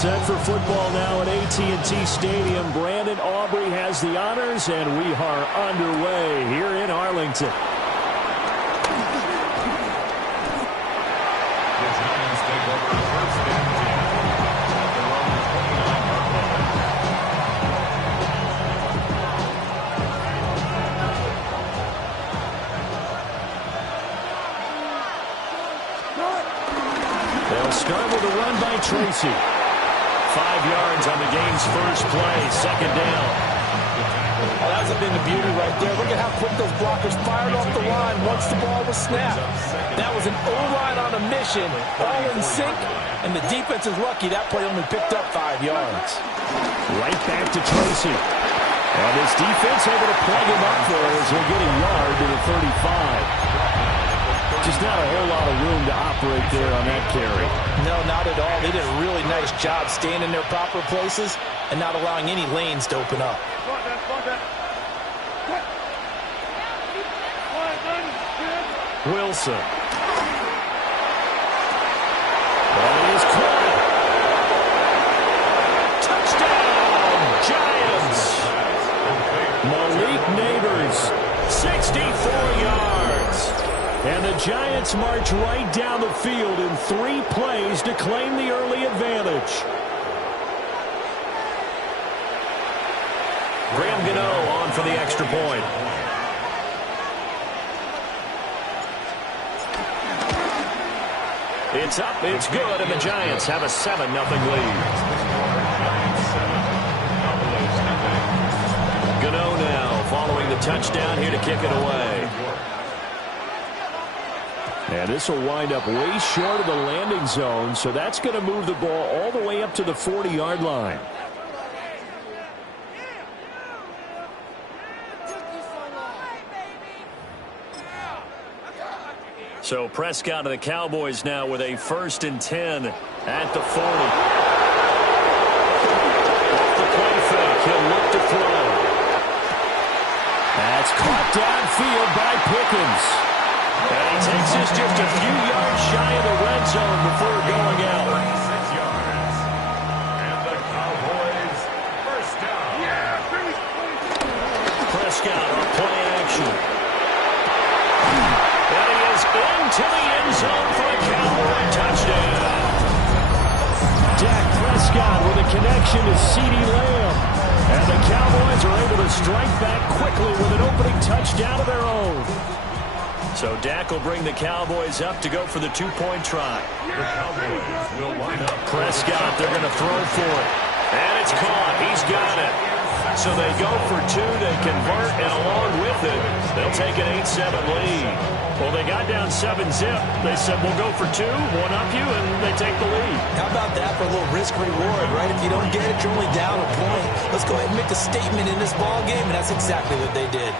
Set for football now at AT&T Stadium. Brandon Aubrey has the honors, and we are underway here in Arlington. They'll start with a run by Tracy. 5 yards on the game's first play, second down. Well, that's been the beauty right there. Look at how quick those blockers fired off the line once the ball was snapped. That was an O-line on a mission, all in sync, and the defense is lucky that play only picked up 5 yards. Right back to Tracy. And this defense able to plug him up there as he'll get a yard to the 35. Just not a whole lot of room to operate there on that carry. No, not at all. They did a really nice job staying in their proper places and not allowing any lanes to open up. Wilson. And he is caught. Touchdown, Giants. Malik Neighbors, 64 yards. And the Giants march right down the field in 3 plays to claim the early advantage. Graham Gano on for the extra point. It's up, it's good, and the Giants have a 7-0 lead. Gano now following the touchdown here to kick it away. And this will wind up way short of the landing zone, so that's going to move the ball all the way up to the 40-yard line. So Prescott of the Cowboys now with a 1st and 10 at the 40. Off the play fake, he'll look to throw. That's caught downfield by Pickens. And he takes this just a few yards shy of the red zone before going out. 26 yards. And the Cowboys first down. Prescott on play action. And he is into the end zone for a Cowboy touchdown. Dak Prescott with a connection to CeeDee Lamb. And the Cowboys are able to strike back quickly with an opening touchdown of their own. So Dak will bring the Cowboys up to go for the 2-point try. The Cowboys will line up. Prescott, they're going to throw for it. And it's caught. He's got it. So they go for 2. They convert, and along with it, they'll take an 8-7 lead. Well, they got down 7-zip. They said, we'll go for 2, one up you, and they take the lead. How about that for a little risk-reward, right? If you don't get it, you're only down a point. Let's go ahead and make a statement in this ball game, and that's exactly what they did.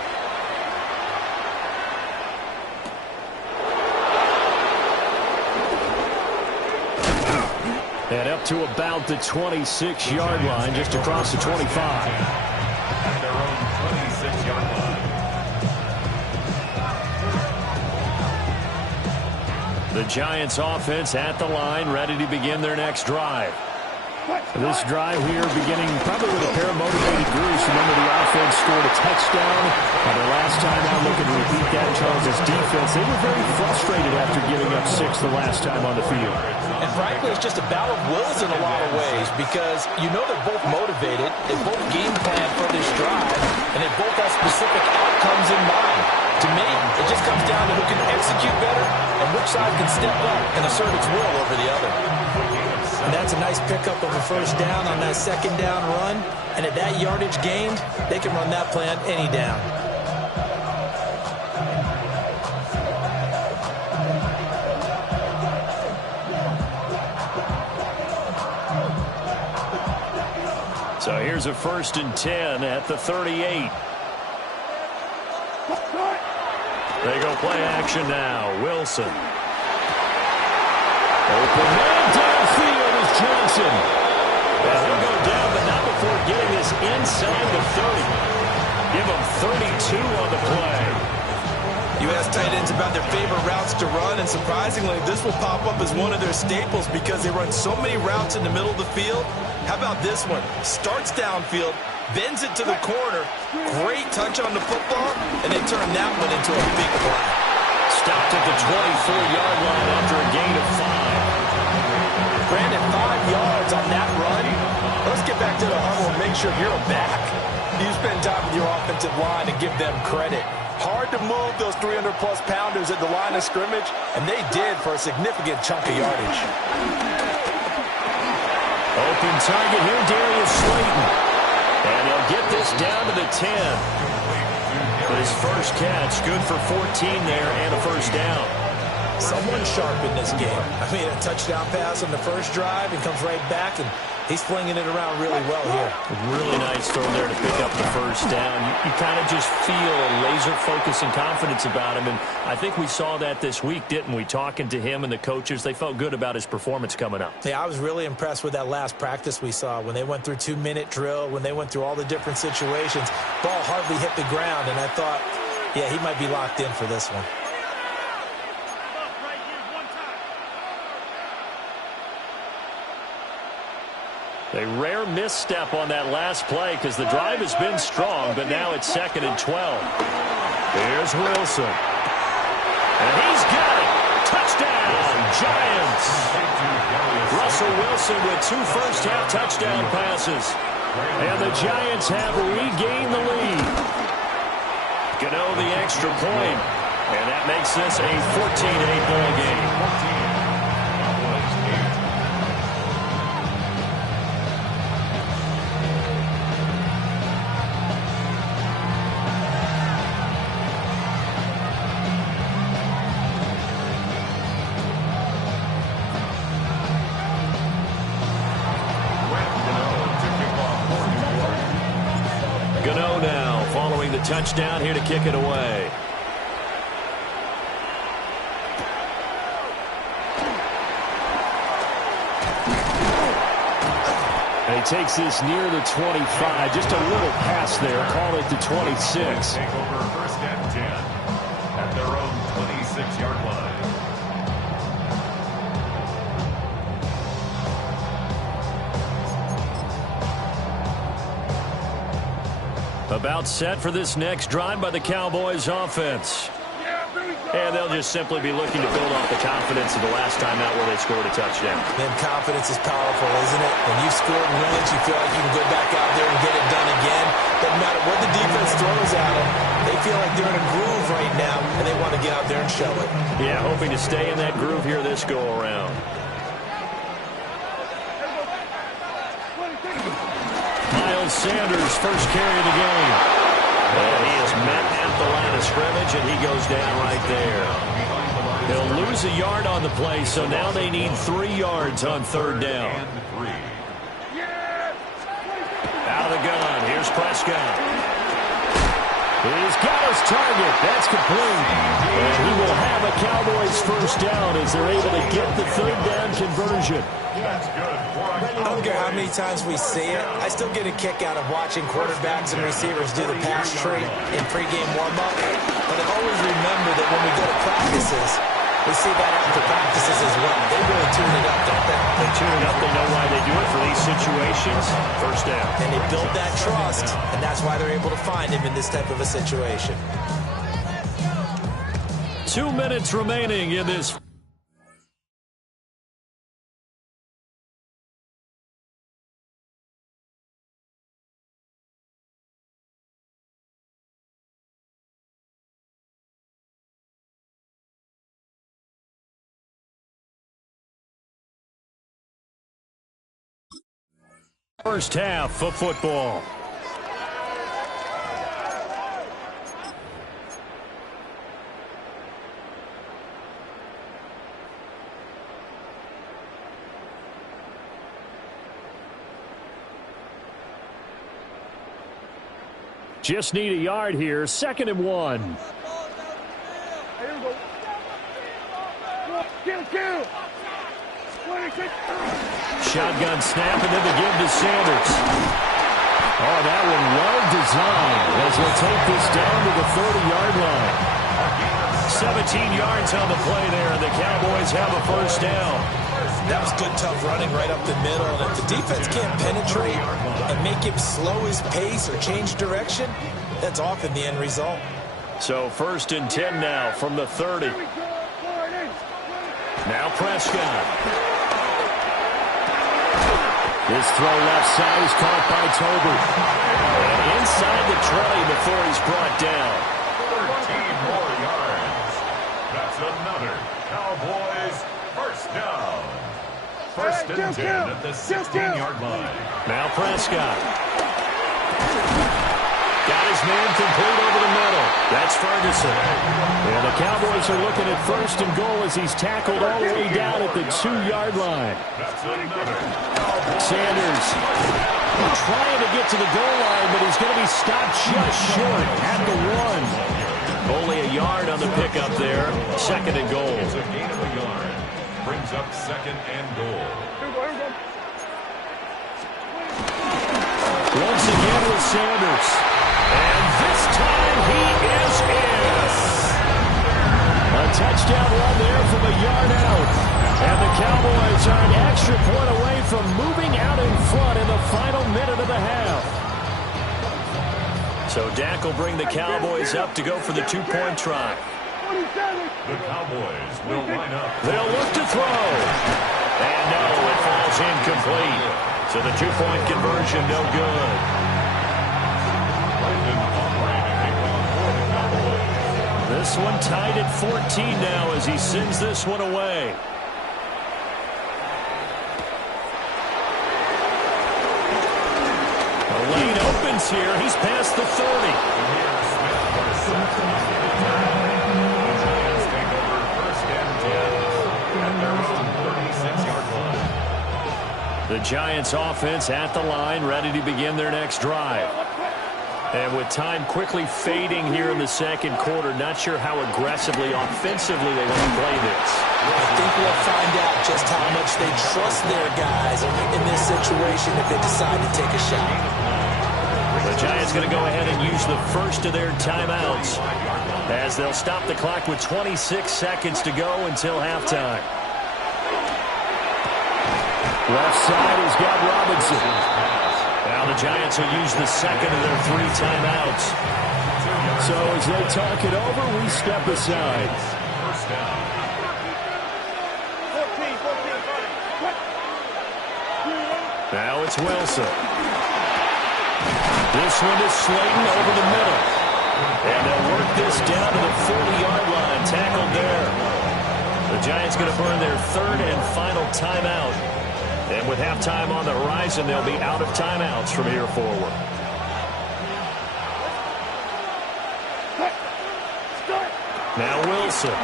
And up to about the 26-yard line, just across the 25. At their own 26-yard line. The Giants offense at the line, ready to begin their next drive. This drive here beginning probably with a pair of motivated groups. Remember, the offense scored a touchdown. The last time out, looking to repeat that, Charles' defense, they were very frustrated after giving up 6 the last time on the field. And frankly, it's just a battle of wills in a lot of ways because you know they're both motivated, they both game plan for this drive, and they both have specific outcomes in mind. To me, it just comes down to who can execute better and which side can step up and assert its will over the other. And that's a nice pickup of a first down on that second down run. And at that yardage gained, they can run that play on any down. So here's a 1st and 10 at the 38. They go play action now. Wilson. Open man downfield is Johnson. And he'll go down, but not before getting this inside the 30. Give him 32 on the play. You ask tight ends about their favorite routes to run, and surprisingly, this will pop up as one of their staples because they run so many routes in the middle of the field. How about this one? Starts downfield, bends it to the corner, great touch on the football, and they turn that one into a big play. Stopped at the 24-yard line after a gain of 5. Brandon, 5 yards on that run. Let's get back to the huddle and make sure you're back. You spend time with your offensive line and give them credit. Hard to move those 300-plus pounders at the line of scrimmage, and they did for a significant chunk of yardage. Open target here, Darius Slayton. And he'll get this down to the 10. His first catch, good for 14 there and a first down. Someone sharp in this game. I mean, a touchdown pass on the first drive and comes right back, and he's flinging it around really well here. Really nice throw there to pick up the first down. You kind of just feel a laser focus and confidence about him, and I think we saw that this week, didn't we? Talking to him and the coaches, they felt good about his performance coming up. Yeah, I was really impressed with that last practice we saw when they went through 2-minute drill, when they went through all the different situations. Ball hardly hit the ground, and I thought, yeah, he might be locked in for this one. A rare misstep on that last play because the drive has been strong, but now it's 2nd and 12. Here's Wilson. And he's got it. Touchdown, Giants. Russell Wilson with 2 first-half touchdown passes. And the Giants have regained the lead. Gano the extra point. And that makes this a 14-8 ball game. Touchdown here to kick it away. And he takes this near the 25. Just a little pass there. Call it the 26. Take over 1st and 10 at their own 26-yard line. About set for this next drive by the Cowboys offense. And they'll just simply be looking to build off the confidence of the last time out where they scored a touchdown. Man, confidence is powerful, isn't it? When you score once, you feel like you can go back out there and get it done again. Doesn't matter what the defense throws at them. They feel like they're in a groove right now, and they want to get out there and show it. Yeah, hoping to stay in that groove here this go-around. Sanders' first carry of the game. And he is met at the line of scrimmage, and he goes down right there. He'll lose a yard on the play, so now they need 3 yards on 3rd down. Out of the gun, here's Prescott. He's got his target. That's complete. And he will have a Cowboys first down as they're able to get the 3rd down conversion. I don't care how many times we see it. I still get a kick out of watching quarterbacks and receivers do the pass tree in pregame warm-up. But I always remember that when we go to practices, we see that after practices as well. They really tune it up, don't they? They tune it up. They know why they do it for these situations. First down. And they build that trust, and that's why they're able to find him in this type of a situation. 2 minutes remaining in this. First half of football. Just need a yard here. 2nd and 1. Shotgun snap, and then the give to Sanders. Oh, that one well designed as they'll take this down to the 30-yard line. 17 yards on the play there, and the Cowboys have a first down. That was good, tough running right up the middle. And if the defense can't penetrate and make him slow his pace or change direction, that's often the end result. So 1st and 10 now from the 30. Now Prescott. His throw left side is caught by Tober. And inside the 20 before he's brought down. 13 more yards. That's another Cowboys first down. 1st and 10 at the 16-yard line. Now Prescott. Got his man complete over the middle. That's Ferguson. And the Cowboys are looking at 1st and goal as he's tackled all the way down at the 2-yard line. That's another Sanders trying to get to the goal line, but he's going to be stopped just short at the 1. Only a yard on the pickup there. 2nd and goal. It's a gain of a yard. Brings up 2nd and goal. Once again with Sanders. And this time he is in. A touchdown run there from a yard out. And the Cowboys are an extra point away from moving out in front in the final minute of the half. So Dak will bring the Cowboys up to go for the 2-point try. The Cowboys will line up. They'll look to throw. And no, it falls incomplete. So the 2-point conversion no good. This one tied at 14 now as he sends this one away. The lane opens here. He's past the 30. The Giants offense at the line, ready to begin their next drive. And with time quickly fading here in the 2nd quarter, not sure how aggressively, offensively they want to play this. I think we'll find out just how much they trust their guys in this situation if they decide to take a shot. The Giants going to go ahead and use the first of their timeouts as they'll stop the clock with 26 seconds to go until halftime. Left side has got Robinson. Now the Giants will use the 2nd of their 3 timeouts. So as they talk it over, we step aside. First down. Now it's Wilson. This one is Slayton over the middle. And they'll work this down to the 40-yard line, tackled there. The Giants going to burn their 3rd and final timeout. And with halftime on the horizon, they'll be out of timeouts from here forward. Now Wilson.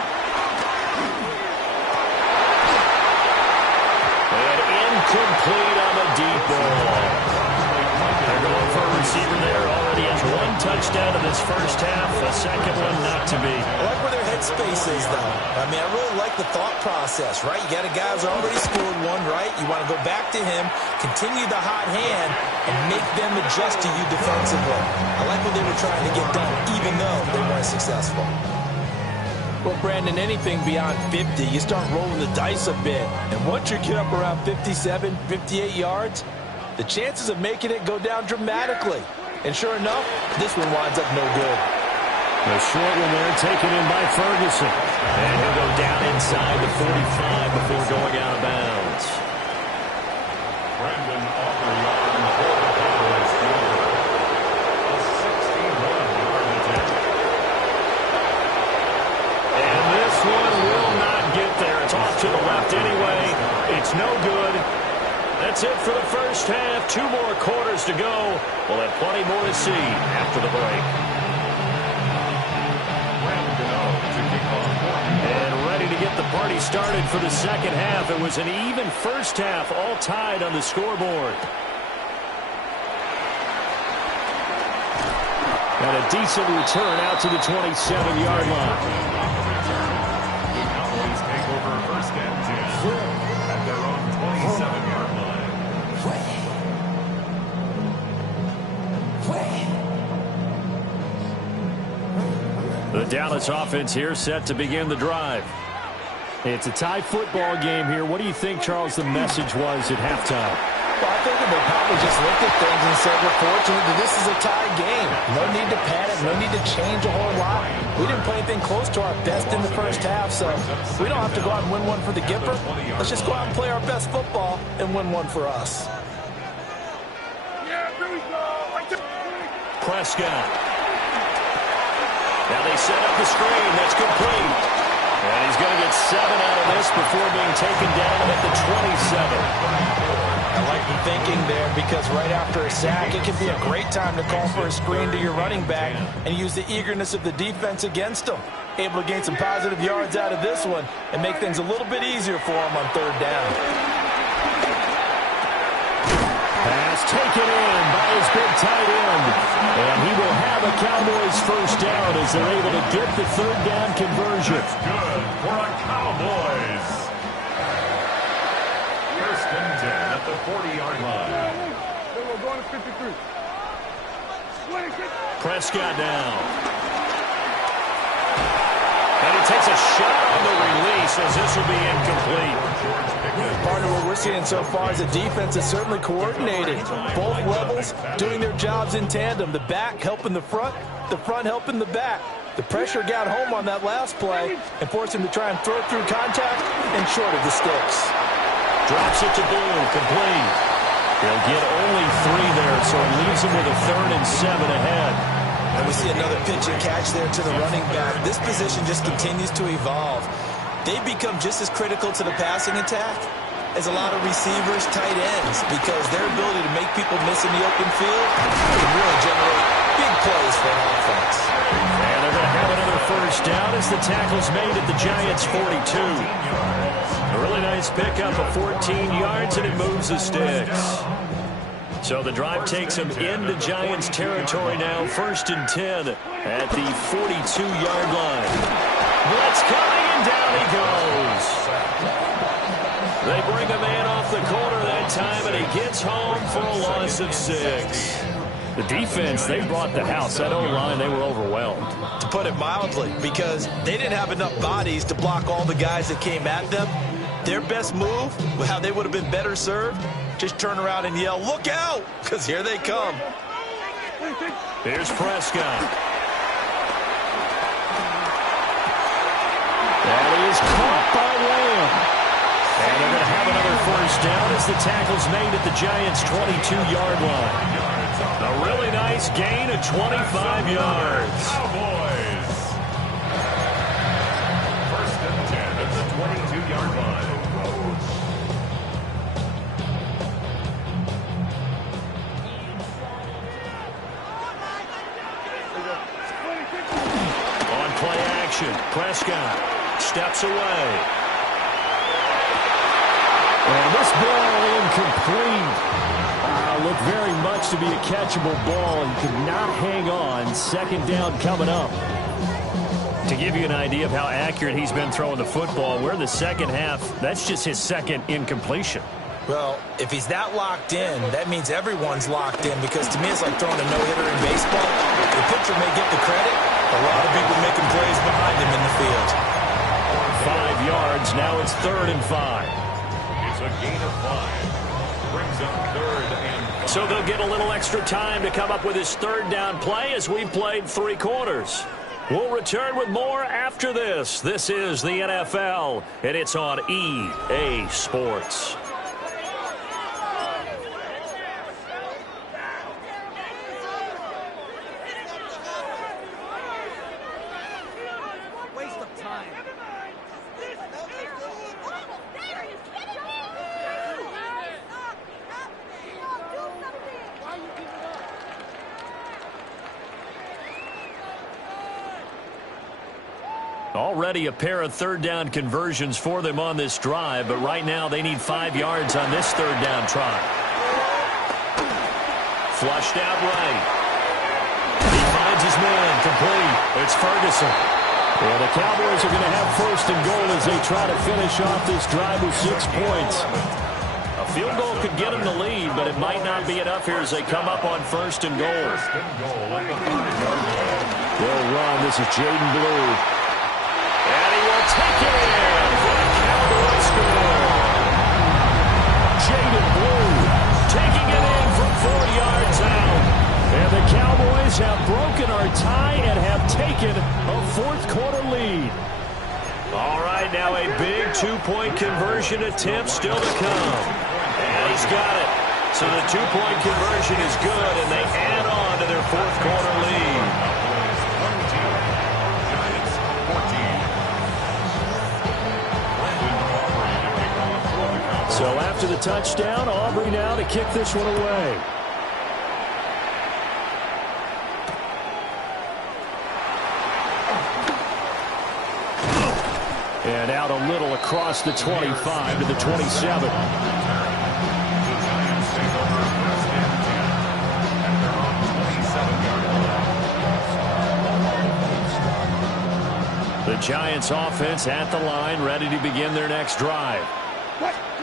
And incomplete on the deep ball. They're going for a receiver there. Already has 1 touchdown in this first half. A 2nd one not to be. I like where their headspace is, though. I mean, I really like the thought process, right? You got a guy who's already scored 1, right? You want to go back to him, continue the hot hand, and make them adjust to you defensively. I like what they were trying to get done, even though they weren't successful. Well, Brandon, anything beyond 50, you start rolling the dice a bit. And once you get up around 57, 58 yards, the chances of making it go down dramatically. And sure enough, this one winds up no good. The short one there taken in by Ferguson. And he'll go down inside the 45 before going out of bounds. Brandon Aubrey on the Cowboys field. A 61-yard attempt. And this one will not get there. It's off to the left anyway. It's no good. That's it for the first half. 2 more quarters to go. We'll have plenty more to see after the break. And ready to get the party started for the second half. It was an even first half, all tied on the scoreboard. And a decent return out to the 27-yard line. The Cowboys take over 1st and 10 at their own 27-yard line. The The Dallas offense here set to begin the drive. It's a tie football game here. What do you think, Charles, the message was at halftime? Well, I think they probably just looked at things and said, we're fortunate that this is a tie game. No need to panic, no need to change a whole lot. We didn't play anything close to our best in the first half, so we don't have to go out and win one for the Gipper. Let's just go out and play our best football and win one for us. Prescott. Now they set up the screen. That's complete. And he's going to get 7 out of this before being taken down at the 27. I like the thinking there because right after a sack, it can be a great time to call for a screen to your running back and use the eagerness of the defense against them. Able to gain some positive yards out of this one and make things a little bit easier for them on third down. Pass taken in by his big tight end. And he will have a Cowboys first down as they're able to get the third down conversion. That's good for a Cowboys. First and 10 at the 40-yard line. We're going to 53. Prescott down. And he takes a shot on the release as this will be incomplete. Partner, what we're seeing so far is the defense is certainly coordinated. Both levels doing their jobs in tandem. The back helping the front helping the back. The pressure got home on that last play and forced him to try and throw through contact and short of the sticks. Drops it to Blue, complete. He'll get only 3 there, so it leaves him with a 3rd and 7 ahead. And we see another pitch and catch there to the running back. This position just continues to evolve. They become just as critical to the passing attack as a lot of receivers, tight ends, because their ability to make people miss in the open field can really generate big plays for an offense. And they're going to have another first down as the tackle's made at the Giants' 42. A really nice pickup of 14 yards, and it moves the sticks. So the drive takes them into Giants territory now. First and 10 at the 42-yard line. Blitz coming, and down he goes. They bring a man off the corner that time, and he gets home for a loss of 6. The defense, they brought the house. That O-line, they were overwhelmed. To put it mildly, because they didn't have enough bodies to block all the guys that came at them. Their best move, how they would have been better served, just turn around and yell, look out, because here they come. Here's Prescott. That is caught by Lamb. And they're going to have another first down as the tackle's made at the Giants' 22-yard line. A really nice gain of 25 yards. Cowboys. First and 10 at the 22-yard line. On play action, Prescott steps away. And this ball incomplete. Looked very much to be a catchable ball. He could not hang on. Second down coming up. To give you an idea of how accurate he's been throwing the football, we're in the second half. That's just his second incompletion. Well, if he's that locked in, that means everyone's locked in, because to me it's like throwing a no-hitter in baseball. The pitcher may get the credit. A lot of people making plays behind him in the field. 5 yards. Now it's 3rd and 5. It's a gain of 5. Brings up 3rd and 5. So they'll get a little extra time to come up with his third down play as we've played 3 quarters. We'll return with more after this. This is the NFL, and it's on EA Sports. Waste of time. Already a pair of third down conversions for them on this drive, but right now they need 5 yards on this third down try. Flushed out right. He finds his man, complete. It's Ferguson. Well, the Cowboys are going to have first and goal as they try to finish off this drive with 6 points. A field goal could get them the lead, but it might not be enough here as they come up on first and goal. First and goal at the 5-yard line. They'll run. This is Jaden Blue. And he will take it in for the Cowboys score. Jaden Blue taking it in from 4 yards out. And the Cowboys have broken our tie and have taken a fourth-quarter lead. All right, now a big two-point conversion attempt still to come. And he's got it. So the two-point conversion is good, and they add on to their fourth-quarter lead. So after the touchdown, Aubrey now to kick this one away. And out a little across the 25 to the 27. The Giants offense at the line, ready to begin their next drive.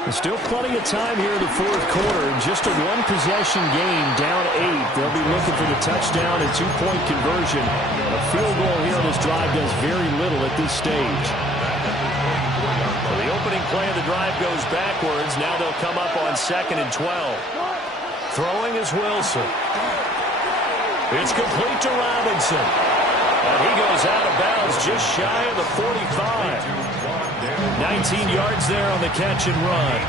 There's still plenty of time here in the fourth quarter. In just a one-possession game, down 8. They'll be looking for the touchdown and two-point conversion. A field goal here on this drive does very little at this stage. So the opening play of the drive goes backwards. Now they'll come up on 2nd and 12. Throwing is Wilson. It's complete to Robinson. And he goes out of bounds just shy of the 45. 19 yards there on the catch and run.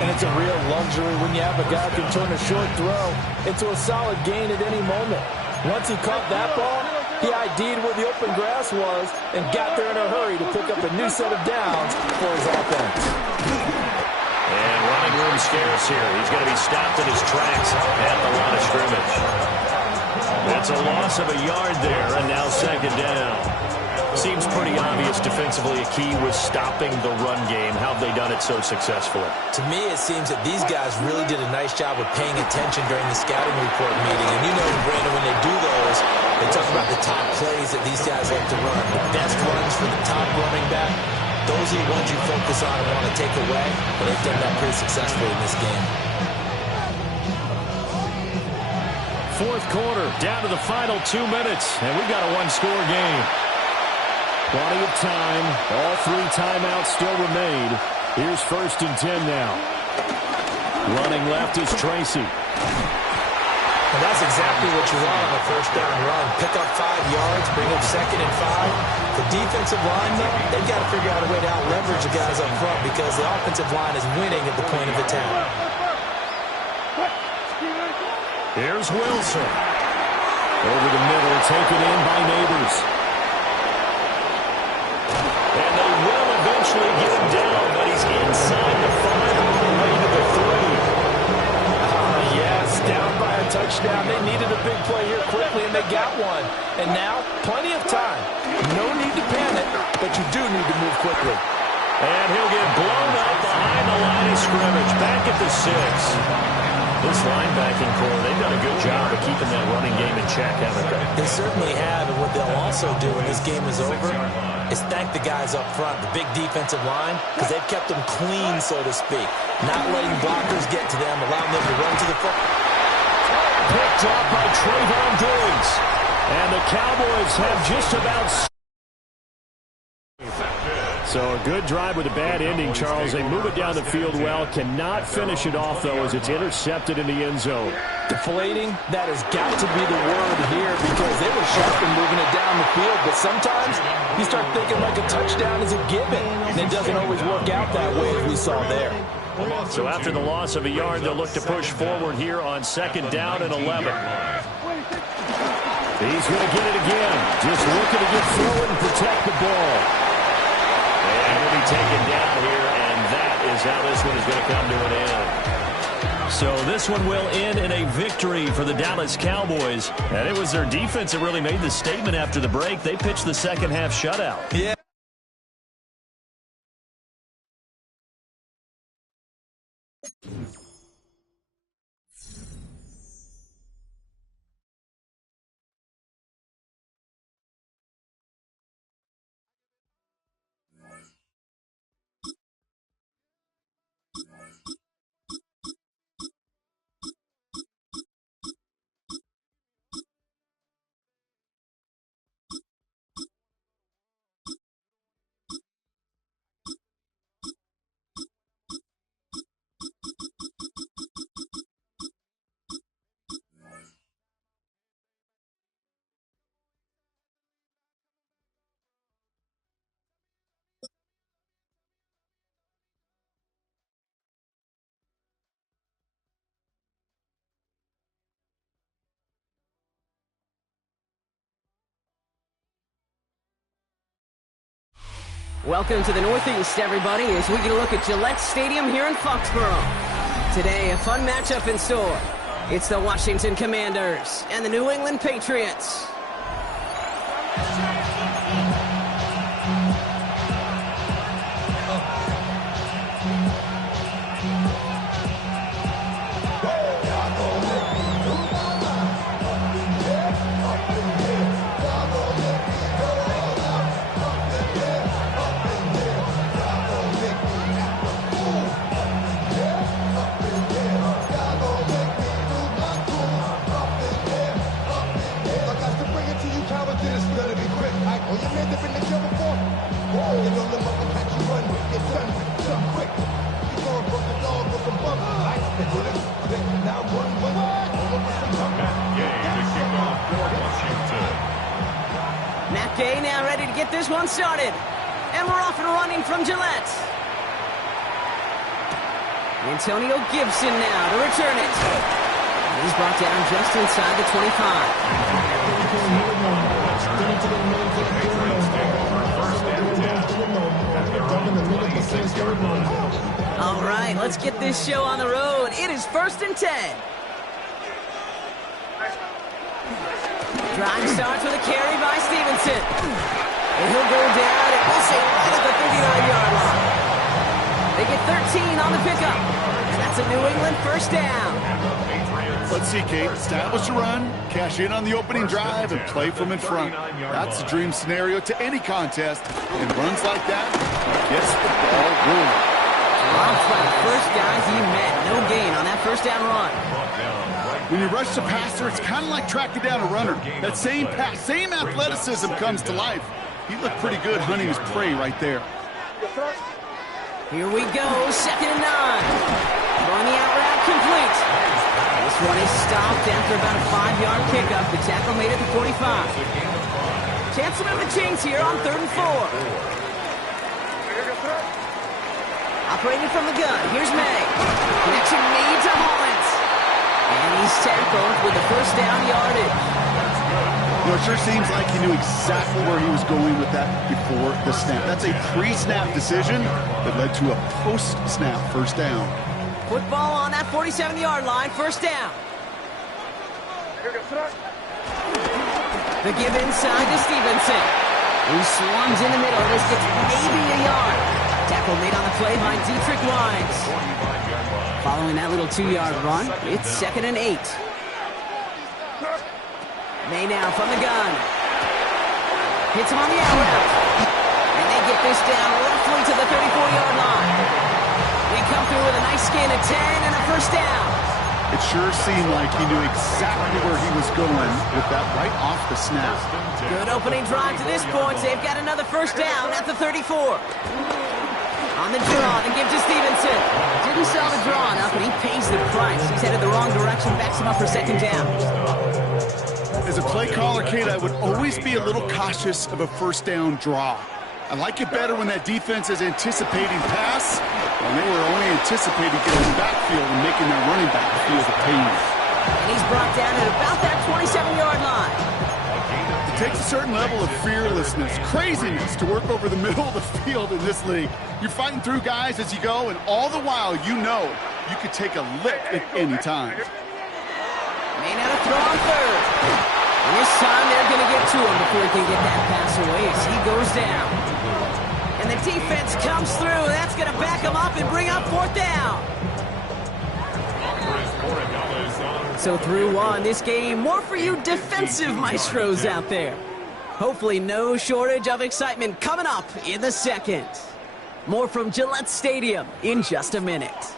And it's a real luxury when you have a guy who can turn a short throw into a solid gain at any moment. Once he caught that ball, he ID'd where the open grass was and got there in a hurry to pick up a new set of downs for his offense. And running room scarce here. He's going to be stopped in his tracks at the line of scrimmage. That's a loss of a yard there, and now 2nd down. Seems pretty obvious defensively a key was stopping the run game. How have they done it so successfully? To me, it seems that these guys really did a nice job of paying attention during the scouting report meeting. And you know, Brandon, when they do those, they talk about the top plays that these guys like to run. The best runs for the top running back, those are the ones you focus on and want to take away. And they've done that pretty successfully in this game. Fourth quarter, down to the final 2 minutes, and we've got a one-score game. Plenty of time. All 3 timeouts still remain. Here's 1st and 10 now. Running left is Tracy. And that's exactly what you want on a first down run. Pick up 5 yards, bring up 2nd and 5. The defensive line, though, they've got to figure out a way to out-leverage the guys up front because the offensive line is winning at the point of attack. Here's Wilson. Over the middle, taken in by Neighbors. And they will eventually get him down, but he's inside the 5 on the way to the 3. Yes, down by a touchdown. They needed a big play here quickly, and they got one. And now, plenty of time. No need to panic, but you do need to move quickly. And he'll get blown up behind the line of scrimmage, back at the 6. This linebacking core, they've done a good job of keeping that running game in check, haven't they? They certainly have, and what they'll also do when this game is over is thank the guys up front, the big defensive line, because they've kept them clean, so to speak. Not letting blockers get to them, allowing them to run to the foot. Picked up by Trayvon Diggs. And the Cowboys have just about... So a good drive with a bad ending, Charles. They move it down the field well. Cannot finish it off, though, as it's intercepted in the end zone. Deflating, that has got to be the word here because they were sharp in moving it down the field. But sometimes you start thinking like a touchdown is a given, and it doesn't always work out that way as we saw there. So after the loss of a yard, they'll look to push forward here on 2nd down and 11. He's going to get it again. Just looking to get forward and protect the ball. And he'll be taken down here, and that is how this one is going to come to an end. So this one will end in a victory for the Dallas Cowboys. And it was their defense that really made the statement after the break. They pitched the second half shutout. Yeah. Welcome to the Northeast, everybody, as we get a look at Gillette Stadium here in Foxborough. Today, a fun matchup in store. It's the Washington Commanders and the New England Patriots. Now ready to get this one started. And we're off and running from Gillette. Antonio Gibson now to return it. He's brought down just inside the 25. All right, let's get this show on the road. It is 1st and 10. Drive starts with a carry by Stevenson. And he'll go down, and we'll say right at the 39-yard line. They get 13 on the pickup. That's a New England first down. Let's see, Kate. Establish a run, cash in on the opening drive, and play from in front. That's the dream scenario to any contest. And runs like that gets the ball rolling. Drops by the first guys he met. No gain on that first down run. When you rush the passer, it's kind of like tracking down a runner. That same pass, same athleticism comes to life. He looked pretty good hunting his prey right there. Here we go, 2nd and 9. Throwing the out route complete. This one is stopped after about a 5-yard pickup. The tackle made it to 45. Chance to move the chains here on 3rd and 4. Operating from the gun, here's May. Connection made to Hollins. And he's tackled with the first down yardage. You know, it sure seems like he knew exactly where he was going with that before the snap. That's a pre-snap decision that led to a post-snap first down. Football on that 47-yard line, first down. The give inside to Stevenson, who swarms in the middle. This gets maybe a yard. Tackle made on the play by Dietrich Wines. Following that little 2-yard run, it's 2nd and 8. May now from the gun. Hits him on the out route. And they get this down roughly to the 34-yard line. They come through with a nice gain of 10 and a first down. It sure seemed like he knew exactly where he was going with that right off the snap. Good opening drive to this point. They've got another first down at the 34. On the draw, the give to Stevenson. Didn't sell the draw enough, and he pays the price. He's headed the wrong direction, backs him up for 2nd down. As a play caller, Kate, I would always be a little cautious of a first down draw. I like it better when that defense is anticipating pass, when they were only anticipating getting the backfield and making their running back feel the pain. And he's brought down at about that 27-yard line. It takes a certain level of fearlessness, craziness to work over the middle of the field in this league. You're fighting through guys as you go, and all the while you know you could take a lick at any time. May now to throw on 3rd. And this time they're going to get to him before he can get that pass away as he goes down. And the defense comes through. That's going to back him up and bring up 4th down. So through one, this game, more for you defensive maestros out there. Hopefully no shortage of excitement coming up in the 2nd. More from Gillette Stadium in just a minute.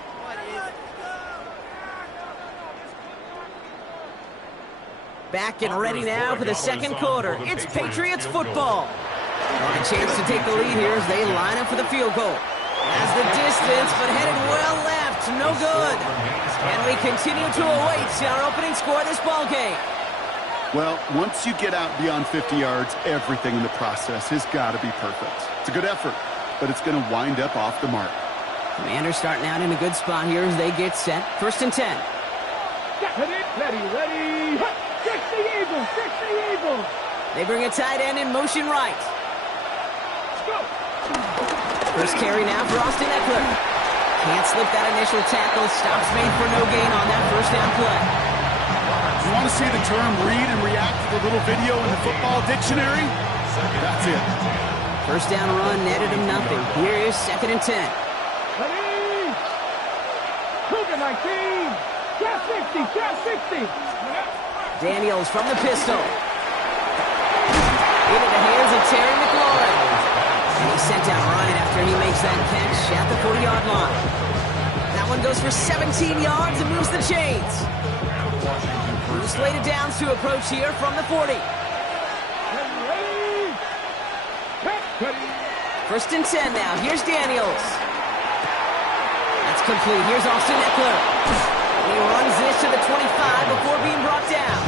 Back and ready now for the 2nd quarter. It's Patriots football. On a chance to take the lead here as they line up for the field goal. Has the distance, but headed well left. No good. And we continue to await our opening score of this ball game. Well, once you get out beyond 50 yards, everything in the process has got to be perfect. It's a good effort, but it's going to wind up off the mark. Commanders starting out in a good spot here as they get set. 1st and 10. Ready. Fix the Eagles. They bring a tight end in motion right. Let's go. First carry now for Austin Eckler. Can't slip that initial tackle. Stops made for no gain on that first down play. You want to see the term read and react to the little video in the football dictionary? That's it. First down run netted him nothing. Here is 2nd and 10. Ready? Cougar 19. Shot 60. Shot 60. Daniels from the pistol. Into the hands of Terry McLaurin. And he's sent down right after he makes that catch at the 40-yard line. That one goes for 17 yards and moves the chains. Blue slated downs to approach here from the 40. First and 10 now. Here's Daniels. That's complete. Here's Austin Eckler. He runs this to the 25 before being brought down.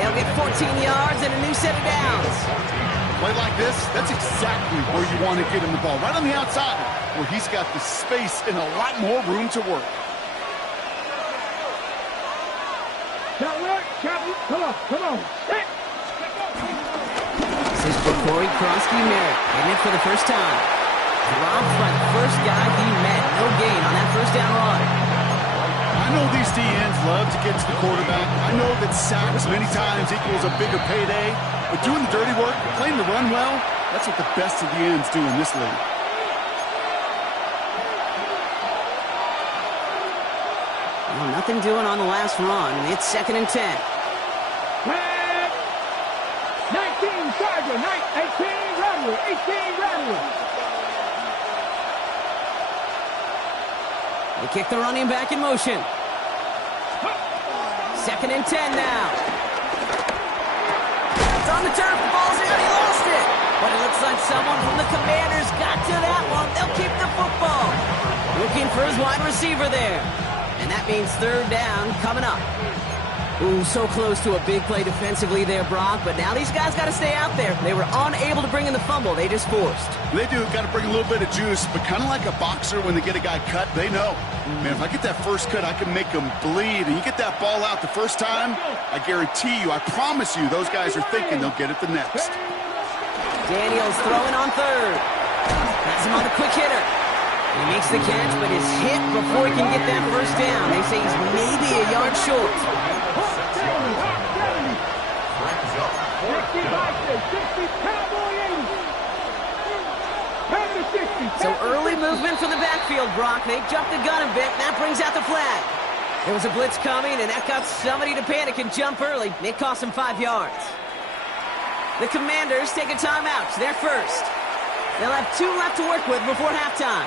They'll get 14 yards and a new set of downs. Play like this, that's exactly where you want to get him the ball. Right on the outside, where he's got the space and a lot more room to work. Come on, come on. This is for Corey Krosky-Merritt, hitting it for the first time. Dropped by the first guy he met. No gain on that first down run. I know these DNs love to get to the quarterback. I know that sacks many times equals a bigger payday. But doing the dirty work, playing the run well, that's what the best of the ends do in this league. Well, nothing doing on the last run. It's 2nd and 10. 19 Charger, 18 Rattler, 18 Rattler. They kick the running back in motion. 2nd and 10 now. It's on the turf. The ball's out. He lost it. But it looks like someone from the Commanders got to that one. They'll keep the football. Looking for his wide receiver there. And that means 3rd down coming up. Ooh, so close to a big play defensively there, Brock. But now these guys got to stay out there. They were unable to bring in the fumble. They just forced. They do. Got to bring a little bit of juice. But kind of like a boxer when they get a guy cut, they know. Man, if I get that first cut, I can make them bleed. And you get that ball out the first time, I guarantee you, I promise you, those guys are thinking they'll get it the next. Daniels throwing on 3rd. Has him on a quick hitter. He makes the catch, but is hit before he can get that first down. They say he's maybe a yard short. So early movement for the backfield, Brock. They jumped the gun a bit, and that brings out the flag. There was a blitz coming, and that got somebody to panic and jump early. It cost them 5 yards. The Commanders take a timeout. They're first. They'll have 2 left to work with before halftime.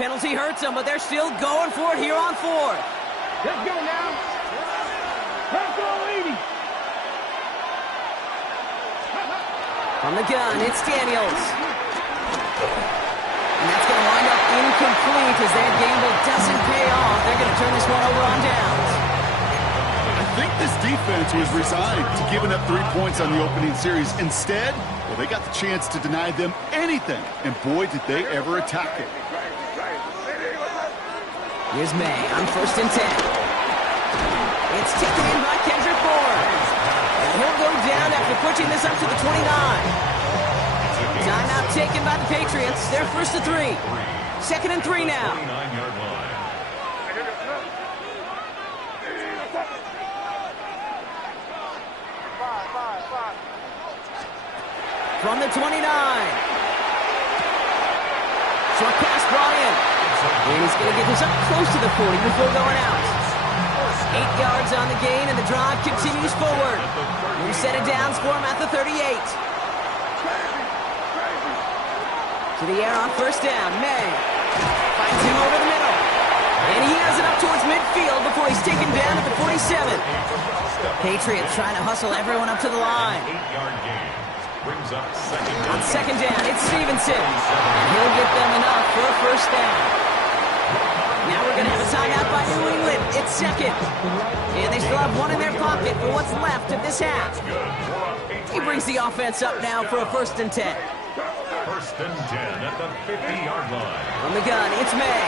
Penalty hurts them, but they're still going for it here on 4th. Let's go now. Let's go, 80. From the gun, it's Daniels. And that's going to wind up incomplete as that gamble doesn't pay off. They're going to turn this one over on downs. I think this defense was resigned to giving up 3 points on the opening series. Instead, well, they got the chance to deny them anything. And boy, did they ever attack it. Here's May on 1st and 10. It's taken in by Kendrick Bourne. And he'll go down after pushing this up to the 29. Timeout taken by the Patriots. They're 1st to 3. 2nd and 3 now. From the 29. Short pass brought in. And he's going to get this up close to the 40 before going out. 8 yards on the gain, and the drive continues forward. New set of downs for him at the 38. To the air on 1st down. May finds him over the middle. And he has it up towards midfield before he's taken down at the 47. Patriots trying to hustle everyone up to the line. 8-yard gain. Brings up 2nd down. On 2nd down, it's Stevenson. And he'll get them enough for a 1st down. Now we're going to have a timeout by New England. It's 2nd. And they still have 1 in their pocket for what's left of this half. He brings the offense up now for a 1st and 10. 1st and 10 at the 50-yard line. From the gun, it's May.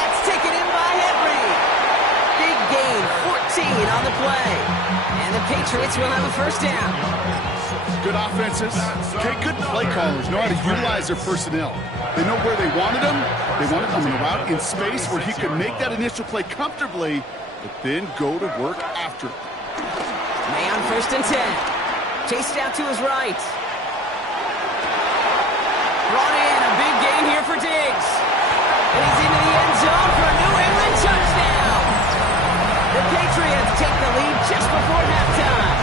That's taken in by Henry. Big gain, on the play. And the Patriots will have a first down. Good offenses. Okay, good play callers know how to utilize their personnel. They know where they wanted them. They wanted them in a route in space where he could make that initial play comfortably, but then go to work after it. May on 1st and 10. Chased out to his right. Brought in a big gain here for Diggs. And he's into the end zone for a New England touchdown. The Patriots take the lead just before halftime.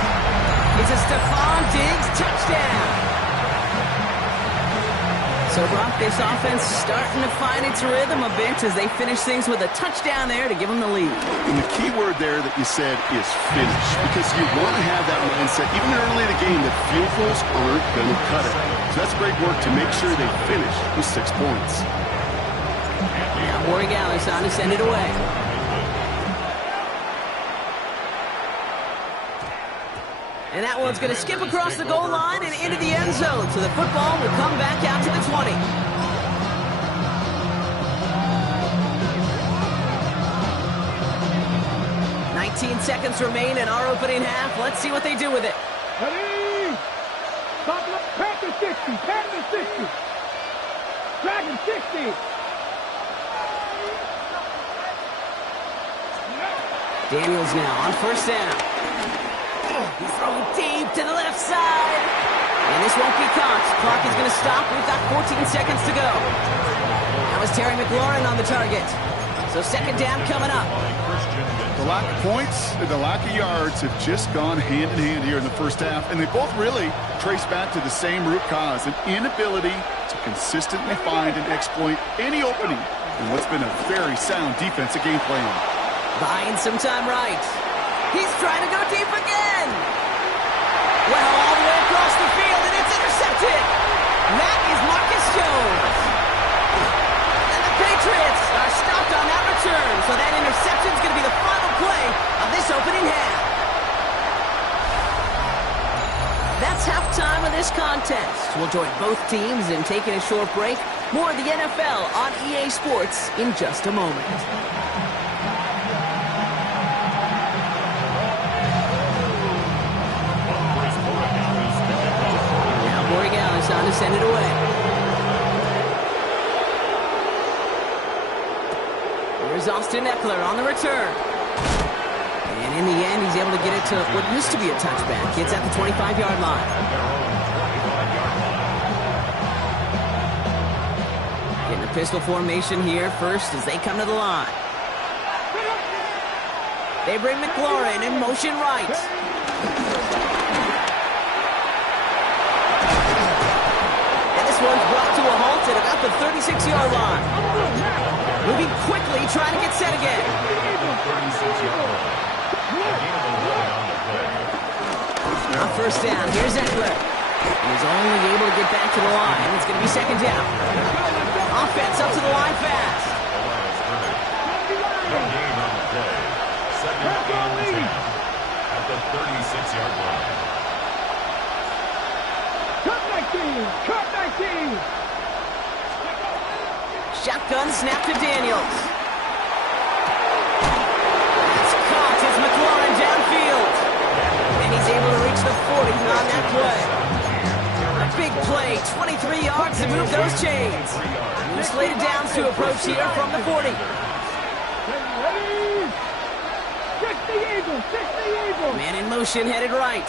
It's a Stephon Diggs touchdown. So, Brock, this offense starting to find its rhythm a bit as they finish things with a touchdown there to give them the lead. And the key word there that you said is finish, because you want to have that mindset, even early in the game, that field goals aren't going to cut it. So that's great work to make sure they finish with 6 points. Now, Borregales on to send it away. And that one's going to skip across the goal line and into the end zone. So the football will come back out to the 20. 19 seconds remain in our opening half. Let's see what they do with it. Ready? Panther 60. Panther 60. Dragon 60. Daniels now on 1st down. He's throwing deep to the left side. And this won't be caught. Clock is going to stop. We've got 14 seconds to go. That was Terry McLaurin on the target. So 2nd down coming up. The lack of points and the lack of yards have just gone hand in hand here in the first half. And they both really trace back to the same root cause, an inability to consistently find and exploit any opening in what's been a very sound defensive game plan. Buying some time right. He's trying to go deep again. Well, all the way across the field, and it's intercepted. That is Marcus Jones. And the Patriots are stopped on that return, so that interception is going to be the final play of this opening half. That's halftime of this contest. We'll join both teams in taking a short break. More of the NFL on EA Sports in just a moment. On to send it away. Here's Austin Eckler on the return. And in the end, he's able to get it to what used to be a touchback. It's at the 25-yard line. Getting a pistol formation here first as they come to the line. They bring McLaurin in motion right. One's brought to a halt at about the 36-yard line. Moving quickly, trying to get set again. On 1st down, here's Eckler. He's only able to get back to the line. It's going to be 2nd down. Offense up to the line fast. At the 36-yard line. Cut 19! Shotgun snap to Daniels. That's caught as McLaurin downfield. And he's able to reach the 40 on that play. A big play, 23 yards to move those chains. New slated downs to approach here from the 40. Man in motion, headed right.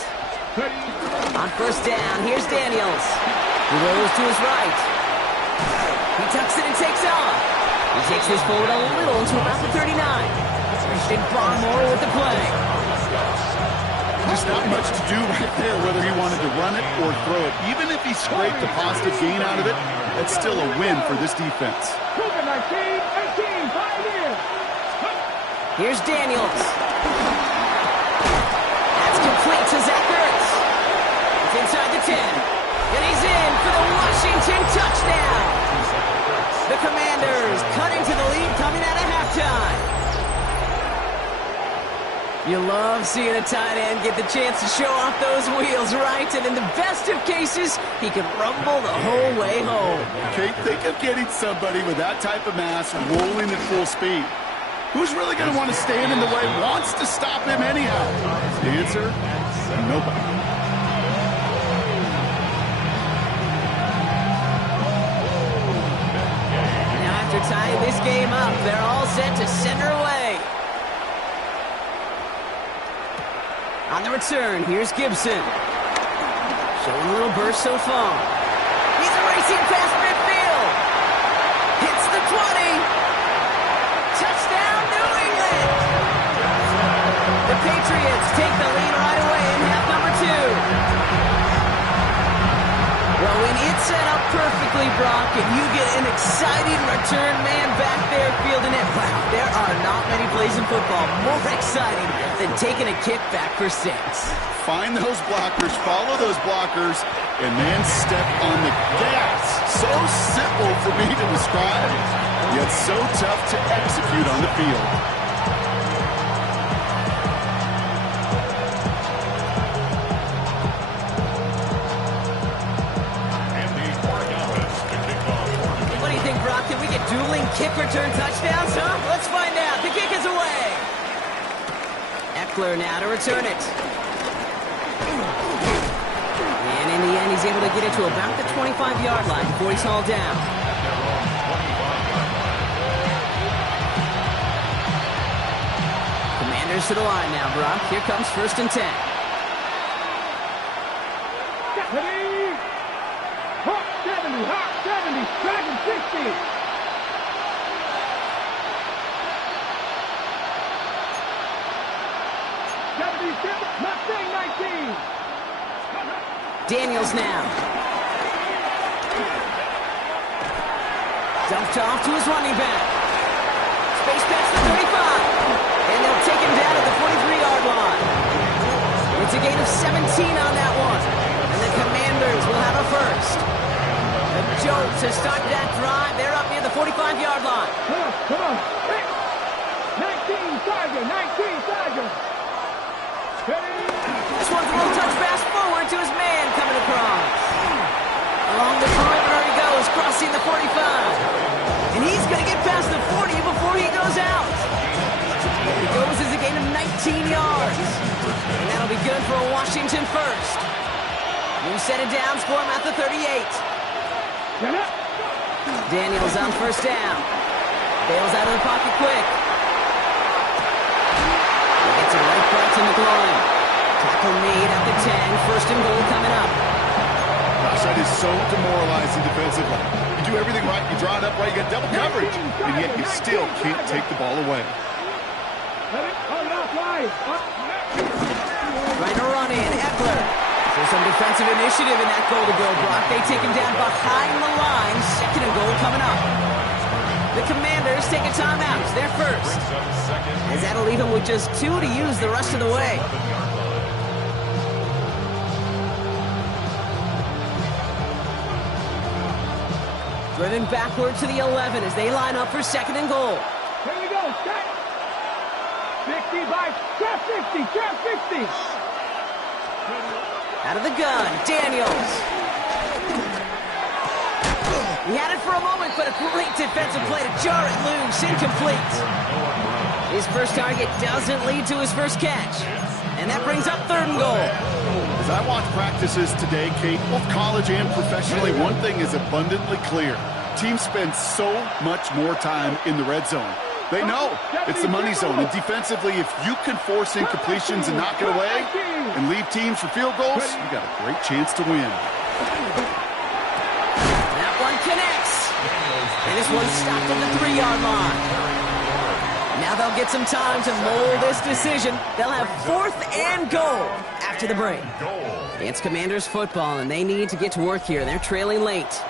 On 1st down, here's Daniels. He rolls to his right. He tucks it and takes off. He takes this forward a little to about the 39. Christian Barmore with the play. Just not much to do right there, whether he wanted to run it or throw it. Even if he scraped a positive gain out of it, that's still a win for this defense. Here's Daniels. That's complete to Zach Ertz. It's inside the 10. And he's in for the Washington touchdown. The Commanders cutting to the lead coming out of halftime. You love seeing a tight end get the chance to show off those wheels, right? And in the best of cases, he can rumble the whole way home. Okay, think of getting somebody with that type of mass rolling at full speed. Who's really going to want to stand in the way, wants to stop him anyhow? The answer, nobody. Now after tying this game up, they're all set to send her away. On the return, here's Gibson. Showing a little burst so far. He's racing past midfield. Hits the 20. Touchdown, New England! The Patriots take the lead right away in half number 2. Well, when it's set up perfectly, Brock, and you get an exciting return man back there fielding it, wow, there are not many plays in football more exciting than taking a kick back for 6. Find those blockers, follow those blockers, and then step on the gas. So simple for me to describe, yet so tough to execute on the field. What do you think, Brock? Can we get dueling kick return touchdowns, huh? Let's find out. The kick is away. Eckler now to return it. And in the end, he's able to get it to about the 25-yard line before he's hauled down. Commanders to the line now, Brock. Here comes 1st and 10. Ready? Hot 70, hot 70, dragon 60. Mustang 19. Daniels now. Dumped off to his running back. Space pass for 35. And they'll take him down at the 43-yard line. It's a gain of 17 on that one. And the Commanders will have a first. A jolt to start that drive. They're up near the 45-yard line. Come on. 19 Tiger, 19 Tiger. This one's a little touch pass forward to his man coming across. Along the perimeter he goes, crossing the 45. And he's going to get past the 40 before he goes out. He goes as a gain of 19 yards. And that'll be good for a Washington first. New set of downs for him at the 38. Daniels on 1st down. Bails out of the pocket quick. He gets it right back to McLaurin. Tackle made at the 10. 1st and goal coming up. Gosh, that is so demoralizing defensively. You do everything right, you draw it up right, you get double coverage, and yet you still can't take the ball away. Trying to run in, Eckler. So some defensive initiative in that goal to go, Brock. They take him down behind the line. 2nd and goal coming up. The Commanders take a timeout. It's their first. As that'll leave them with just 2 to use the rest of the way. Driven backward to the 11 as they line up for 2nd and goal. Here we go, set. 60 by trap 60, trap 60. Out of the gun, Daniels. He had it for a moment, but a great defensive play to jar it loose, incomplete. His first target doesn't lead to his first catch. And that brings up 3rd and goal. As I watch practices today, Kate, both college and professionally, one thing is abundantly clear. Teams spend so much more time in the red zone. They know it's the money zone. And defensively, if you can force incompletions and knock it away and lead teams for field goals, you got a great chance to win. That one connects. And this one's stopped at the 3-yard line. Now they'll get some time to mold this decision. They'll have 4th and goal after the break. It's Commanders football, and they need to get to work here. They're trailing late.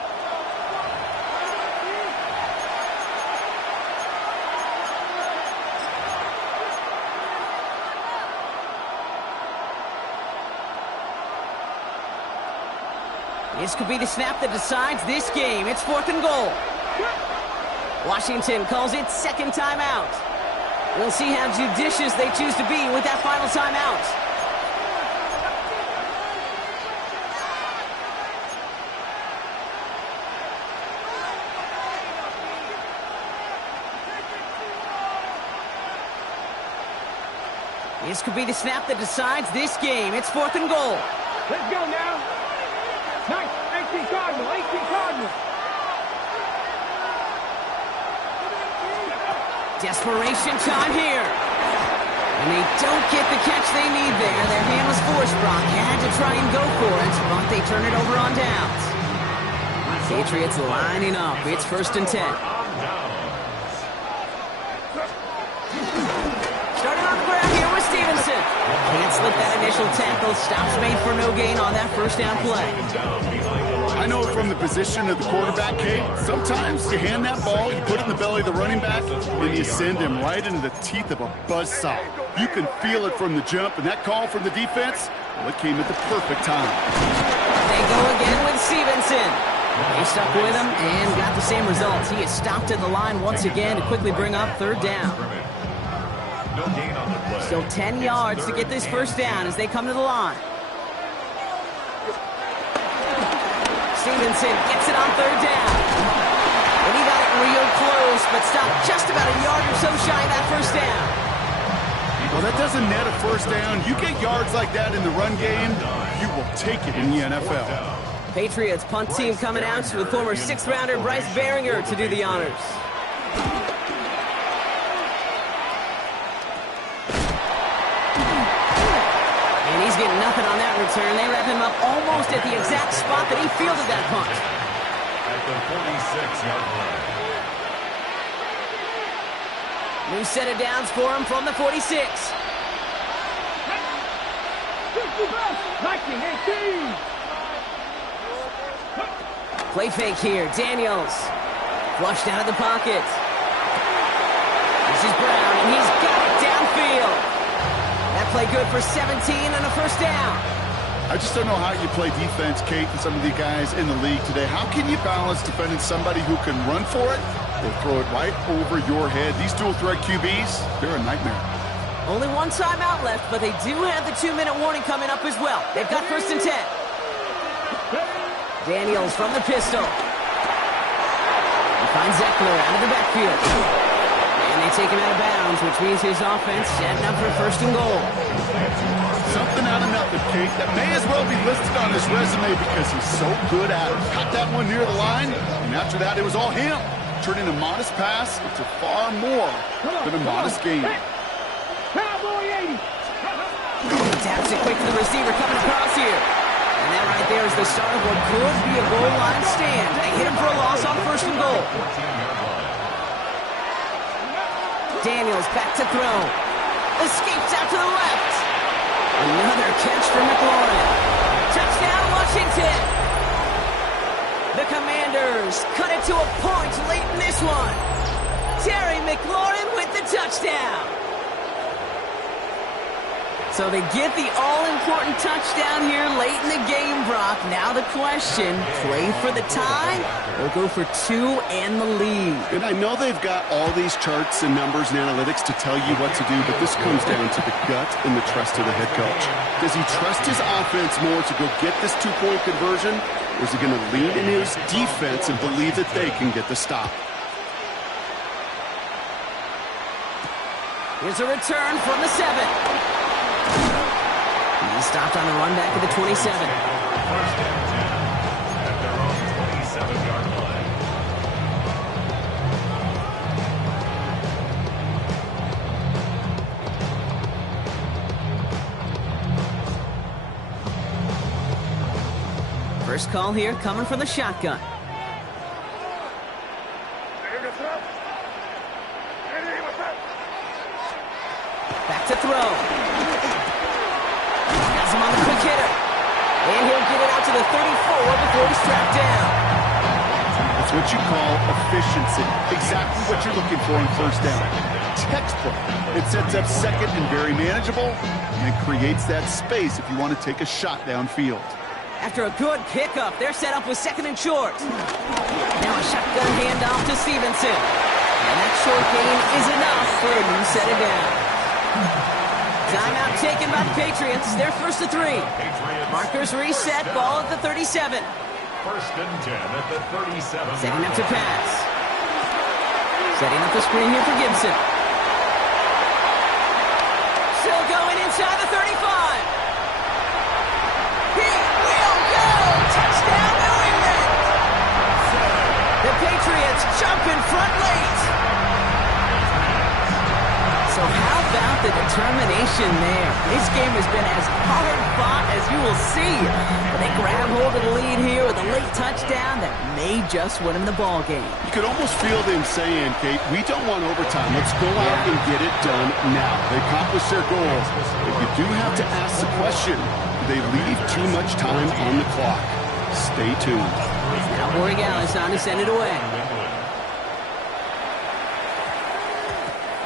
This could be the snap that decides this game. It's 4th and goal. Washington calls it 2nd timeout. We'll see how judicious they choose to be with that final timeout. This could be the snap that decides this game. It's 4th and goal. Let's go now. Nice. 18 Cardinal. 18 Cardinal. Desperation time here. And they don't get the catch they need there. Their hand was forced. Brock had to try and go for it, but they turn it over on downs. Patriots lining up. It's 1st and 10. Starting on the ground here with Stevenson. Can't slip that initial tackle. Stops made for no gain on that 1st down play. I know from the position of the quarterback, Kate, sometimes you hand that ball, you put it in the belly of the running back, and you send him right into the teeth of a buzzsaw. You can feel it from the jump, and that call from the defense, well, it came at the perfect time. They go again with Stevenson. They stuck with him and got the same results. He is stopped at the line once again to quickly bring up 3rd down. Still 10 yards to get this 1st down as they come to the line. Stevenson gets it on 3rd down. And he got it real close, but stopped just about a yard or so shy of that 1st down. Well, that doesn't net a 1st down. You get yards like that in the run game, you will take it in the NFL. Patriots punt team coming out with former 6th-rounder Bryce Behringer to do the honors. And he's getting nothing on that return. They wrap him up almost at the exact spot that he fielded that punt. At the 46-yard line. New set of downs for him from the 46. 19-18. Play fake here. Daniels. Flushed out of the pocket. This is Brown, and he's got it downfield. That play good for 17 and a 1st down. I just don't know how you play defense, Kate, and some of the guys in the league today. How can you balance defending somebody who can run for it or throw it right over your head? These dual-threat QBs, they're a nightmare. Only one timeout left, but they do have the 2-minute warning coming up as well. They've got 1st and 10. Daniels from the pistol. He finds Eckler out of the backfield. And they take him out of bounds, which means his offense setting up for 1st and goal. Something out of nothing, Kate, that may as well be listed on his resume because he's so good at it. Caught that one near the line, and after that, it was all him. Turning a modest pass into far more than a modest game. Cowboy 80. Taps it quick to the receiver coming across here. And that right there is the start of what could be a goal line stand. They hit him for a loss on 1st and goal. Daniels back to throw. Escapes out to the left. Another catch for McLaurin. Touchdown, Washington. The Commanders cut it to a point late in this one. Terry McLaurin with the touchdown. So they get the all-important touchdown here late in the game, Brock. Now the question, play for the tie or go for 2 and the lead? And I know they've got all these charts and numbers and analytics to tell you what to do, but this comes down to the gut and the trust of the head coach. Does he trust his offense more to go get this 2-point conversion, or is he going to lean in his defense and believe that they can get the stop? Here's a return from the 7. He stopped on the run back at the 27. 1st and 10 at their own 27-yard line. First call here coming from the shotgun. Back to throw. Has him on the quick hitter. And he'll get it out to the 34 before he's strapped down. That's what you call efficiency. Exactly what you're looking for in 1st down. Textbook. It sets up 2nd and very manageable, and it creates that space if you want to take a shot downfield. After a good pickup, they're set up with 2nd and short. Now a shotgun handoff to Stevenson. And that short gain is enough for a new set of downs. Timeout taken by the Patriots. They're 1st to 3. Markers reset. Ball at the 37. 1st and 10 at the 37. Setting up to pass. Setting up the screen here for Gibson. Still going inside the 35. He will go! Touchdown, New England! The Patriots jump in front late. So how about the determination there? This game has been as hard-fought as you will see. But they grab hold of the lead here with a late touchdown that may just win them the ball game. You could almost feel them saying, Kate, we don't want overtime. Let's go out and get it done now. They accomplished their goals. But you do have to ask the question, do they leave too much time on the clock? Stay tuned. Now Borregales on to send it away.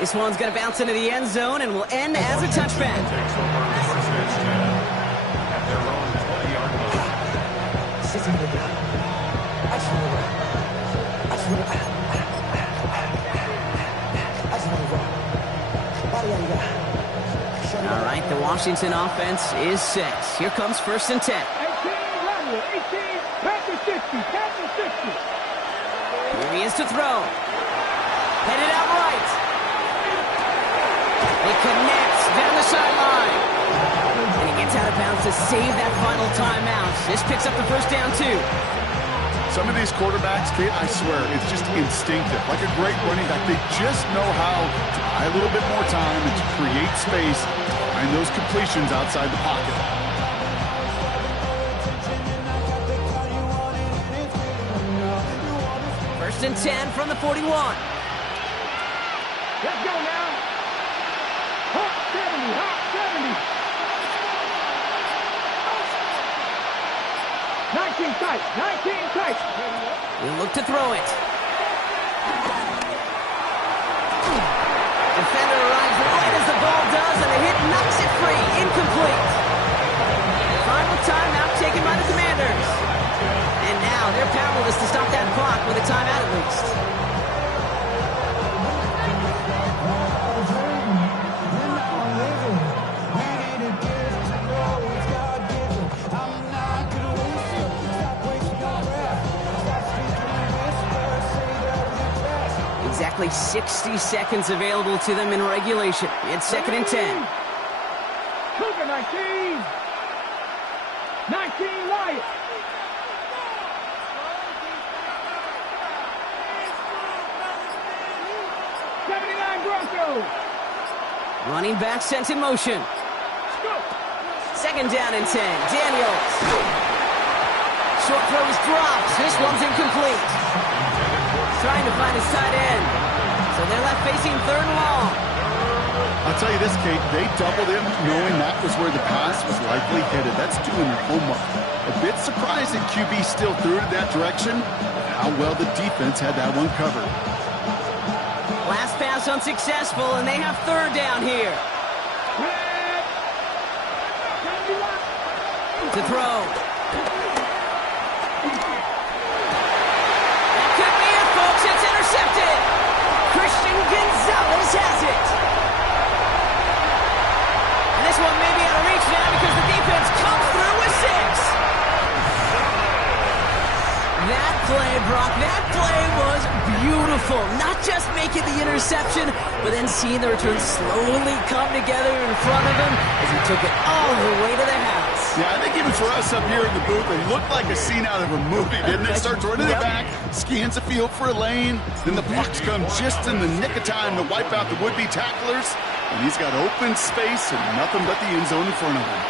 This one's going to bounce into the end zone and will end as a touchback. All right, the Washington offense is set. Here comes 1st and 10. 18, Panther 60, Panther 60. Here he is to throw. Headed out right. It connects down the sideline. And he gets out of bounds to save that final timeout. This picks up the 1st down, too. Some of these quarterbacks, Kate, I swear, it's just instinctive. Like a great running back, they just know how to buy a little bit more time and to create space and those completions outside the pocket. First and 10 from the 41. Let's go now. Hot 70, hot 70. 19 tight, 19 tight. He'll look to throw it. Defender arrives right as the ball does, and the hit knocks it free. Incomplete. Final timeout taken by the Commanders. And now they're powerless to stop that clock with a timeout at least. Exactly 60 seconds available to them in regulation. It's 2nd and 10. Cougar 19. 19 Lions. Broncos. Running back sent in motion. 2nd down and 10. Daniels. Short throw is dropped. This one's incomplete. Trying to find his tight end. So they're left facing 3rd and long. I'll tell you this, Kate, they doubled him knowing that was where the pass was likely headed. That's doing their homework. A bit surprised that QB still threw it in that direction, but how well the defense had that one covered. Last pass unsuccessful, and they have 3rd down here. To throw. That could be it, folks. It's intercepted. Christian Gonzalez has it. And this one may be out of reach now because the defense comes through with 6. That play, Brock, that play was beautiful. Not just making the interception, but then seeing the return slowly come together in front of him as he took it all the way to the house. Yeah, I think even for us up here in the booth, it looked like a scene out of a movie, didn't it? Starts running it back, scans the field for a lane, then the blocks come just in the nick of time to wipe out the would-be tacklers, and he's got open space and nothing but the end zone in front of him.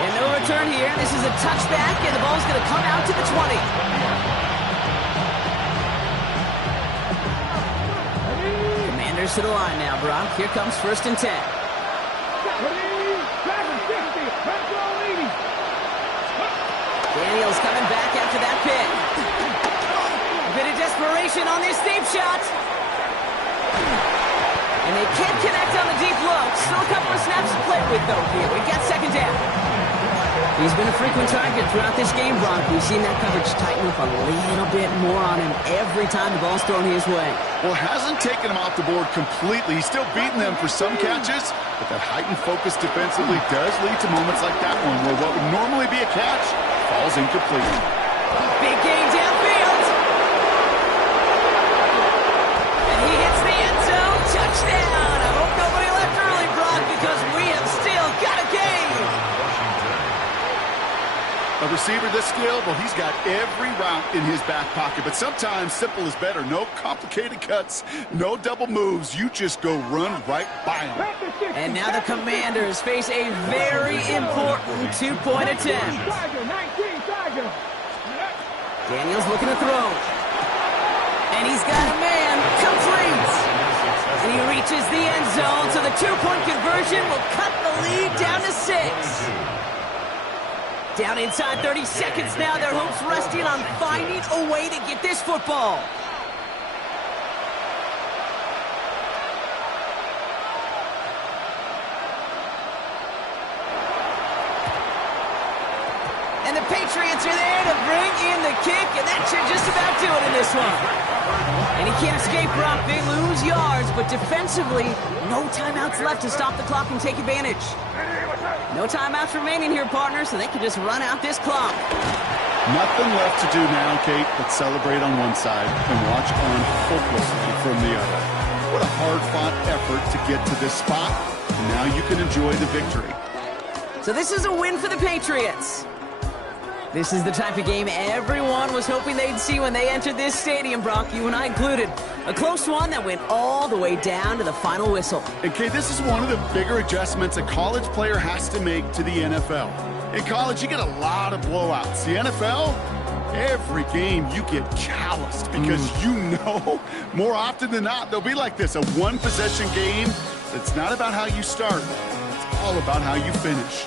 And no return here. This is a touchback, and the ball's going to come out to the 20. Commanders to the line now, Brock. Here comes 1st and 10. Daniels coming back after that pick. A bit of desperation on this deep shot. And they can't connect on the deep look. Still a couple of snaps to play with, though, here. We got 2nd down. He's been a frequent target throughout this game, Brock. We've seen that coverage tighten up a little bit more on him every time the ball's thrown his way. Well, hasn't taken him off the board completely. He's still beating them for some catches, but that heightened focus defensively does lead to moments like that one where what would normally be a catch falls incomplete. Big game downfield. And he hits the end zone. Touchdown. I hope nobody left early, Brock, because we have still got a game receiver this skilled, well, he's got every route in his back pocket. But sometimes simple is better. No complicated cuts, no double moves. You just go run right by him. And now the Commanders face a very important two-point attempt. Daniels looking to throw. And he's got a man. Complete. And he reaches the end zone, so the two-point conversion will cut the lead down to 6. Down inside 30 seconds now. Their hopes resting on finding a way to get this football. And the Patriots are there to bring in the kick, and that should just about do it in this one. And he can't escape, Brock. They lose yards, but defensively, no timeouts left to stop the clock and take advantage. No timeouts remaining here, partner, so they can just run out this clock. Nothing left to do now, Kate, but celebrate on one side and watch on hopelessly from the other. What a hard-fought effort to get to this spot, and now you can enjoy the victory. So this is a win for the Patriots. This is the type of game everyone was hoping they'd see when they entered this stadium, Brock, you and I included. A close one that went all the way down to the final whistle. And Kate, this is one of the bigger adjustments a college player has to make to the NFL. In college, you get a lot of blowouts. The NFL, every game you get calloused because you know more often than not they'll be like this, a one-possession game. It's not about how you start. It's all about how you finish.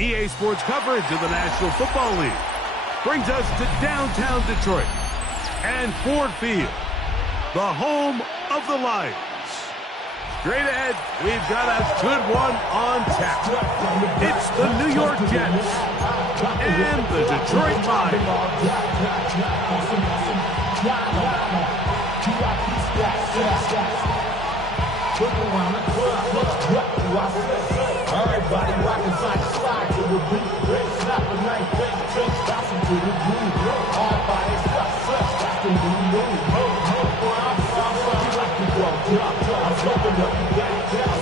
EA Sports coverage of the National Football League brings us to downtown Detroit and Ford Field, the home of the Lions. Straight ahead, we've got a good one on tap. It's the New York Jets and the Detroit Lions. Everybody rockin' side to slide to the beat. Snap a night, bang, trench, bouncing to the groove. All body stuff, such, that's the new move. Where I'm from, you like to go drop. I'm jumping up and down,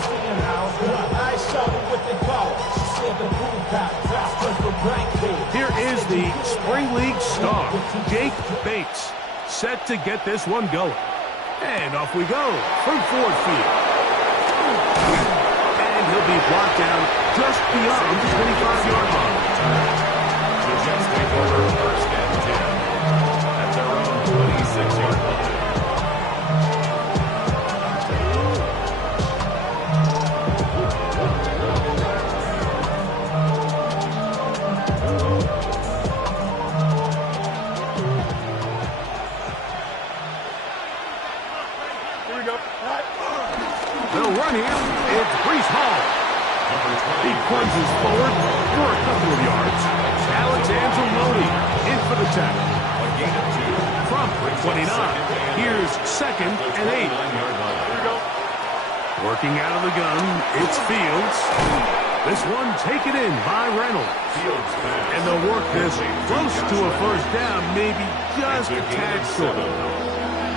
seeing how it's done. I ain't showing what they call it. She said the boom pack, fast just for blank kid. Here is the Spring League star, Jake Bates, set to get this one going. And off we go from Ford Field. he'll be brought down just beyond the 25-yard line. The Jets take over first and 10 at their own 26-yard line. They'll run here. It's Brees Hall. He plunges forward for a couple of yards. Alex Angeloni in for the tackle. A gain of 2. From 29, here's second and 8. Working out of the gun, it's Fields. This one taken in by Reynolds. And they'll work this close to a first down, maybe just a tad short.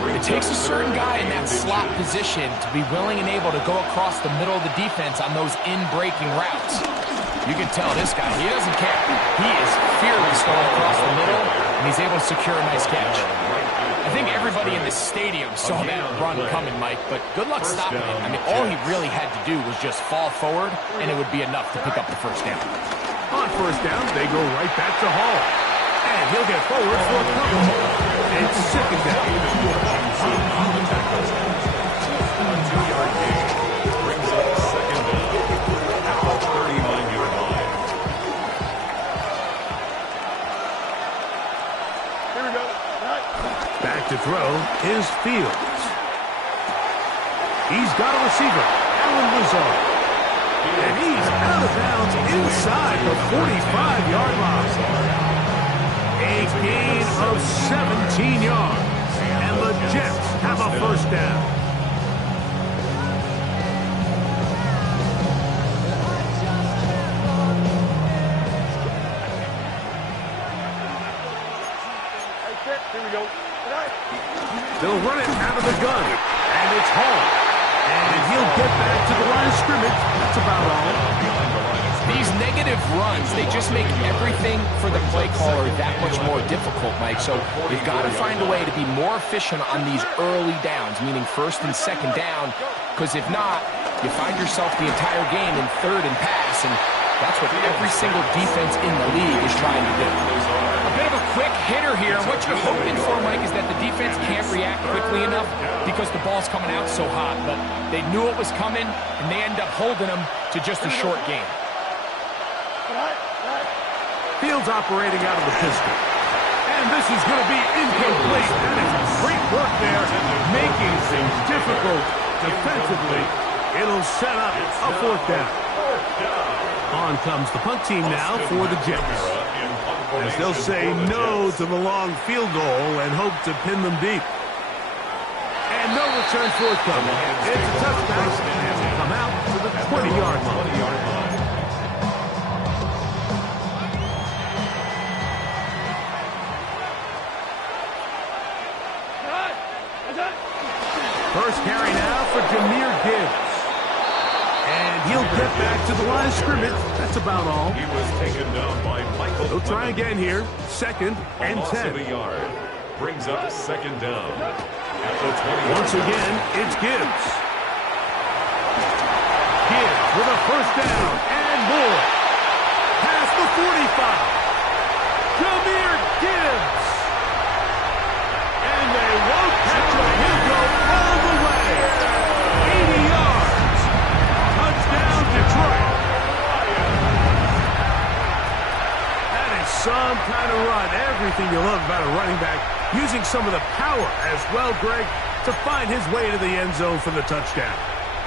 It takes a certain guy in that slot position to be willing and able to go across the middle of the defense on those in-breaking routes. You can tell this guy, he doesn't care. He is fearless going across the middle, and he's able to secure a nice catch. I think everybody in the stadium saw that run coming, Mike, but good luck stopping it. I mean, all he really had to do was just fall forward, and it would be enough to pick up the first down. On first down, they go right back to Hall. And he'll get forward for a couple. It's second down. On the tackle. A 2-yard gain brings up second down at the 39-yard line. Here we go. Back to throw is Fields. He's got a receiver, Alan Lazard. And he's out of bounds inside the 45-yard line. A gain of 17 yards. And the Jets have a first down. Here we go. They'll run it out of the gun. And it's Hall. And he'll get back to the line of scrimmage. That's about all. These negative runs, they just make everything for the play caller that much more difficult, Mike. So you've got to find a way to be more efficient on these early downs, meaning first and second down, because if not, you find yourself the entire game in third and pass, and that's what every single defense in the league is trying to do. A bit of a quick hitter here. What you're hoping for, Mike, is that the defense can't react quickly enough because the ball's coming out so hot, but they knew it was coming, and they end up holding them to just a short game. Fields operating out of the pistol. And this is going to be incomplete. That is great work there, making things difficult defensively. It'll set up a fourth down. On comes the punt team now for the Jets. As they'll say no to the long field goal and hope to pin them deep. And no return forthcoming. It's a touchdown and will come out to the 20-yard line. First carry now for Jahmyr Gibbs. And he'll get back to the line of scrimmage. That's about all. He was taken down by Michael. They'll try again here. Second and 10. A yard. Brings up second down at the 20. Once again, it's Gibbs. Gibbs with a first down and more. Past the 45. Jahmyr Gibbs. And they won't catch him. He'll go all the way. 80 yards. Touchdown, Detroit. That is some kind of run. Everything you love about a running back. Using some of the power as well, Greg, to find his way to the end zone for the touchdown.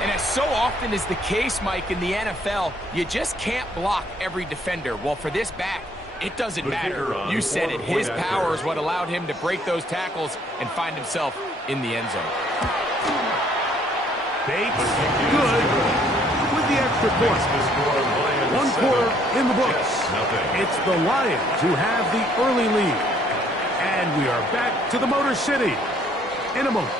And as so often is the case, Mike, in the NFL, you just can't block every defender. Well, for this back, it doesn't matter. You said it. His power is what allowed him to break those tackles and find himself in the end zone. Bates, good, with the extra point. 1 quarter in the books. It's the Lions who have the early lead. And we are back to the Motor City in a moment.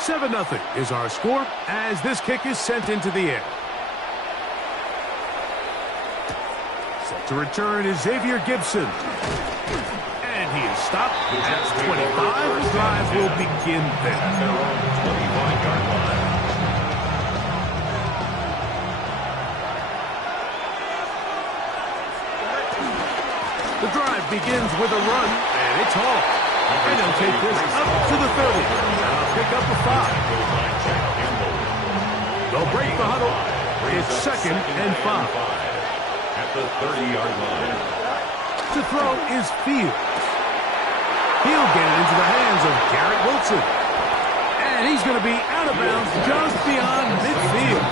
7-0 is our score as this kick is sent into the air. Set to return is Xavier Gibson. And he is stopped at 25. The drive will begin there. 25-yard line. The drive begins with a run, and it's Hall. And they'll take this up to the 30. And I'll pick up a 5. They'll break the huddle. It's 2nd and 5. At the 30-yard line. To throw is Fields. He'll get it into the hands of Garrett Wilson. And he's going to be out of bounds just beyond midfield.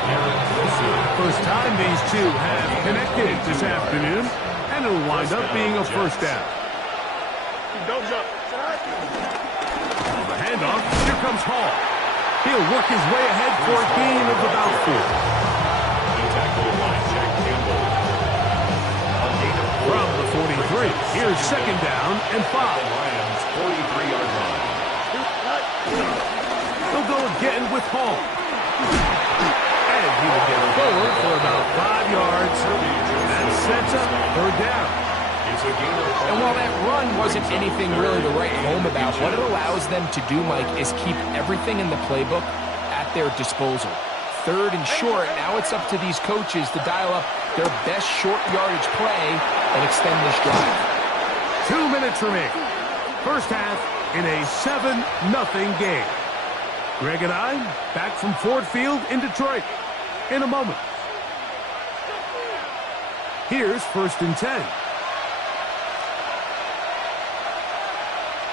First time these two have connected this afternoon, and it'll wind up being a first down. Don't jump. On the handoff, here comes Hall. He'll work his way ahead for a gain of about 4. The tackle line, Jack Campbell. From the 43, here's 2nd down and 5. Lions 43-yard line. He'll go again with Hall. And he will get forward for about 5 yards. That sets up 3rd down. It's a gain of 5. And while that run wasn't anything really to write home about, what it allows them to do, Mike, is keep everything in the playbook at their disposal. 3rd and short, now it's up to these coaches to dial up their best short yardage play and extend this drive. 2 minutes remaining. First half in a 7-0 game. Greg and I back from Ford Field in Detroit in a moment. Here's 1st and 10.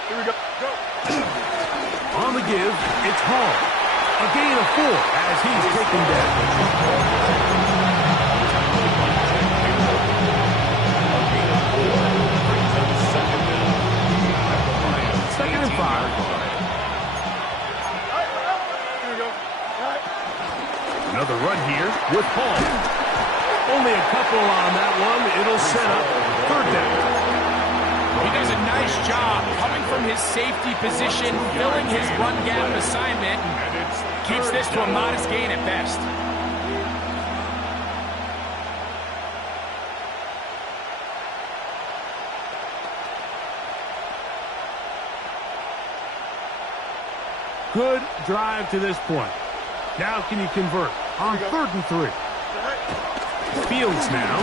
Here we go. Go. On the give, it's Hall. A gain of 4 as he's taken down. Second and 5. Here we go. Another run here with Hall. Only a couple on that one. It'll set up 3rd down. He does a nice job coming from his safety position, filling his run gap assignment, and keeps this to a modest gain at best. Good drive to this point. Now can you convert on 3rd and 3? Fields now.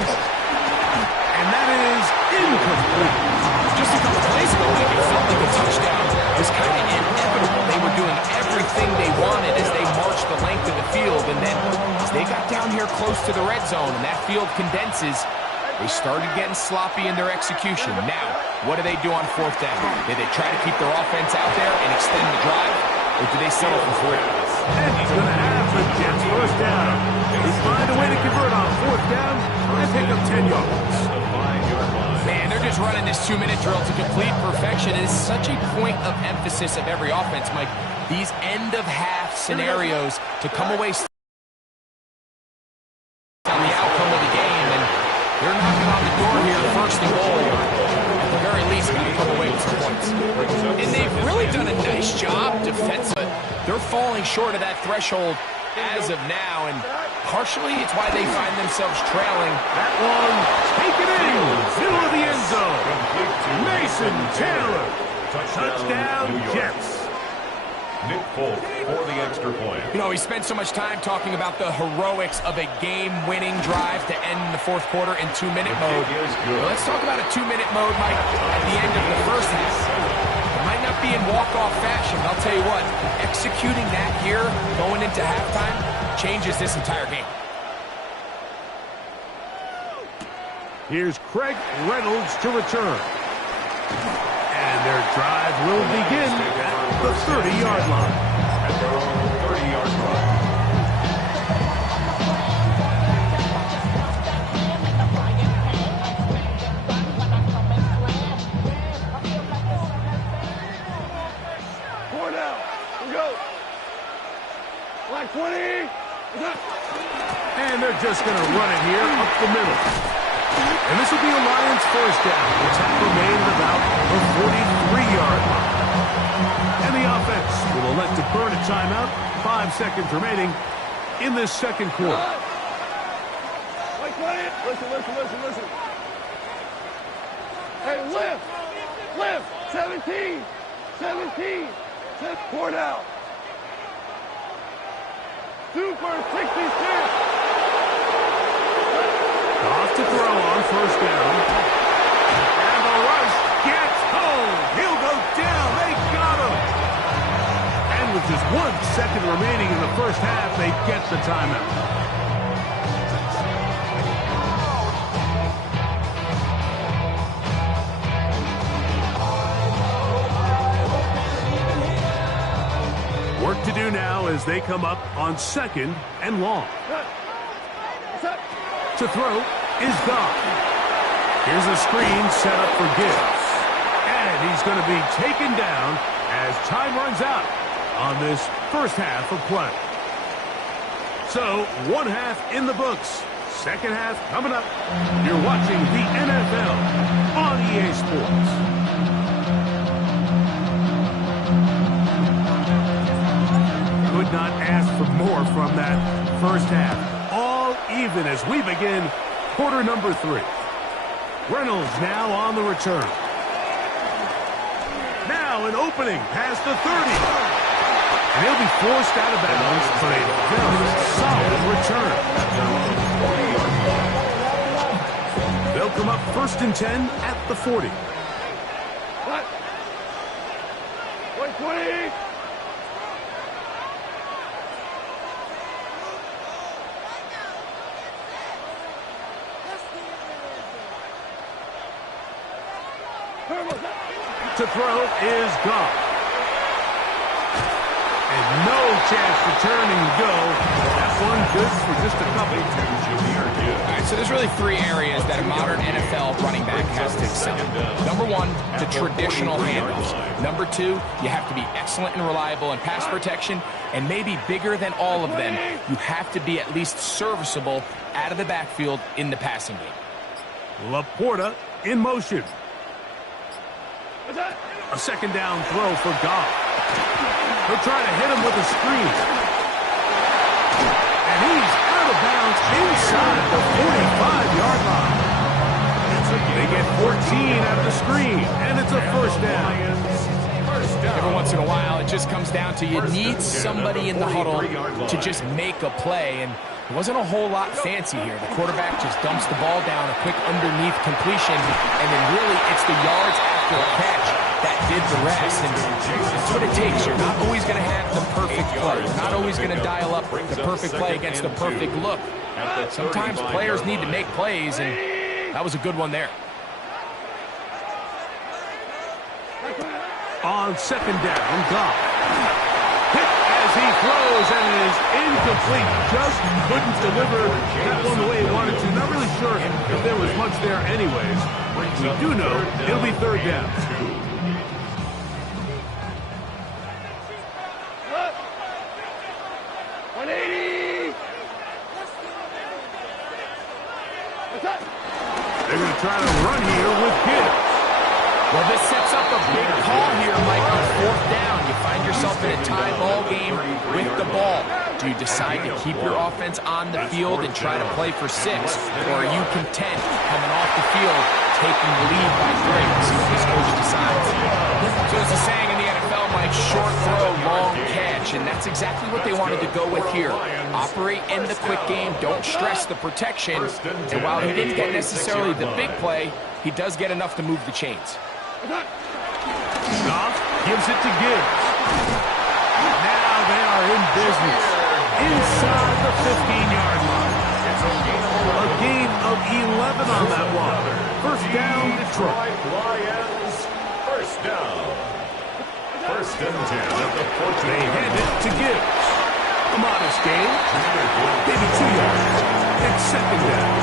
And that is incomplete. Just a couple plays ago, Mike, it felt like a touchdown was kind of inevitable. They were doing everything they wanted as they marched the length of the field, and then as they got down here close to the red zone and that field condenses, they started getting sloppy in their execution. Now, what do they do on 4th down? Did they try to keep their offense out there and extend the drive, or do they settle for 3? And he's going to have the Jets 1st down. They find a way to convert on 4th down and pick up 10 yards. Man, they're just running this 2-minute drill to complete perfection. It is such a point of emphasis of every offense, Mike. These end-of-half scenarios to come away on the outcome of the game, and they're knocking on the door here, 1st and goal. At the very least, got to come away with some points. And they've really done a nice job defensively. They're falling short of that threshold as of now, and partially it's why they find themselves trailing. That one, take it in, middle of the end zone. Mason Taylor, touchdown Jets. Nick Folk for the extra point. You know, he spent so much time talking about the heroics of a game-winning drive to end the 4th quarter in 2-minute mode. Well, let's talk about a 2-minute mode, Mike, at the end of the first half. It might not be in walk-off fashion, but I'll tell you what, executing that here, going into halftime, changes this entire game. Here's Craig Reynolds to return. And their drive will begin at the 30-yard line. At their own 30-yard line. Down. Here we go. Line 20. And they're just going to run it here up the middle. And this will be a Lions 1st down. The attack remained about the 43-yard line. And the offense will elect to burn a timeout. 5 seconds remaining in this second quarter. Wait, listen. Hey, lift. 17. 4 down. 2 for 66. Off to throw on first down. And the rush gets home. He'll go down. They got him. And with just 1 second remaining in the first half, they get the timeout. Work to do now as they come up on 2nd and long. To throw is gone. Here's a screen set up for Gibbs. And he's going to be taken down as time runs out on this first half of play. So, 1 half in the books. Second half coming up. You're watching the NFL on EA Sports. Could not ask for more from that first half. All even as we begin quarter number 3. Reynolds now on the return. Now an opening past the 30. And he'll be forced out of bounds, but a very solid return. They'll come up 1st and 10 at the 40. What? 20. To throw is gone. And no chance to turn and go. That one good for just a couple. All right, so there's really 3 areas that a modern NFL running back has to excel. Number 1, the traditional handoffs. Number 2, you have to be excellent and reliable in pass protection. And maybe bigger than all of them, you have to be at least serviceable out of the backfield in the passing game. Laporta in motion. A 2nd down throw for Goff. He'll try to hit him with a screen. And he's out of bounds inside the 45-yard line. They get 14 out of the screen, and it's a first down. Every once in a while, it just comes down to you need somebody in the huddle to just make a play, and it wasn't a whole lot fancy here. The quarterback just dumps the ball down, a quick underneath completion, and then really it's the yards after a catch that did the rest, and that's what it takes. You're not always going to have the perfect play. You're not always going to dial up the perfect play against the perfect look. Sometimes players need to make plays, and that was a good one there. On 2nd down, Goff. Hit as he throws and it is incomplete. Just couldn't deliver that one the way he wanted to. Not really sure if there was much there anyways. We do know it'll be 3rd down. They're going to try to run here with Gibbs. Well, this sets up a big call here, Mike, on 4th down. You find yourself in a tie ball game with the ball. Do you decide to keep your offense on the field and try to play for 6? Or are you content coming off the field, taking the lead by 3? We'll see what this coach decides. So there's a saying in the NFL, Mike, short throw, long catch. And that's exactly what they wanted to go with here. Operate in the quick game, don't stress the protection. And while he didn't get necessarily the big play, he does get enough to move the chains. Goff gives it to Gibbs. Now they are in business. Inside the 15-yard line. A gain of 11 on that one. First down, Detroit. Lions, first down. 1st and 10 at the 14. They hand it to Gibbs. A modest gain. Maybe 2 yards. It's 2nd down.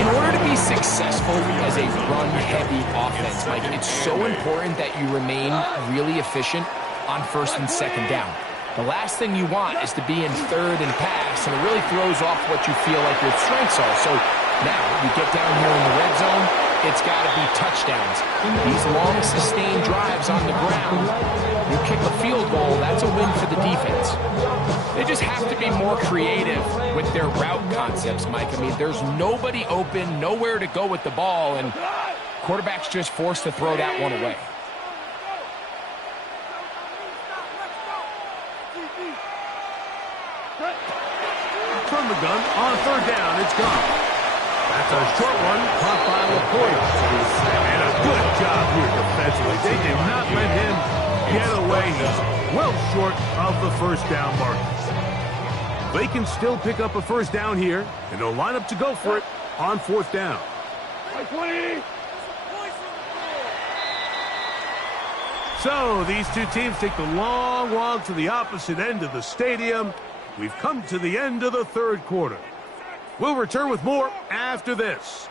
In order to be successful as a run-heavy offense, Mike, it's so important that you remain really efficient on 1st and 2nd down. The last thing you want is to be in 3rd and pass, and it really throws off what you feel like your strengths are. So now you get down here in the red zone, it's got to be touchdowns. These long, sustained drives on the ground, you kick a field goal, that's a win for the defense. They just have to be more creative with their route concepts, Mike. I mean, there's nobody open, nowhere to go with the ball, and quarterback's just forced to throw that one away. From the gun on third down, it's gone. That's a short one, caught by LaPointe. And a good job here defensively. They did not let him get away. He's well short of the first down mark. They can still pick up a first down here, and they'll line up to go for it on fourth down. So these two teams take the long walk to the opposite end of the stadium. We've come to the end of the third quarter. We'll return with more after this.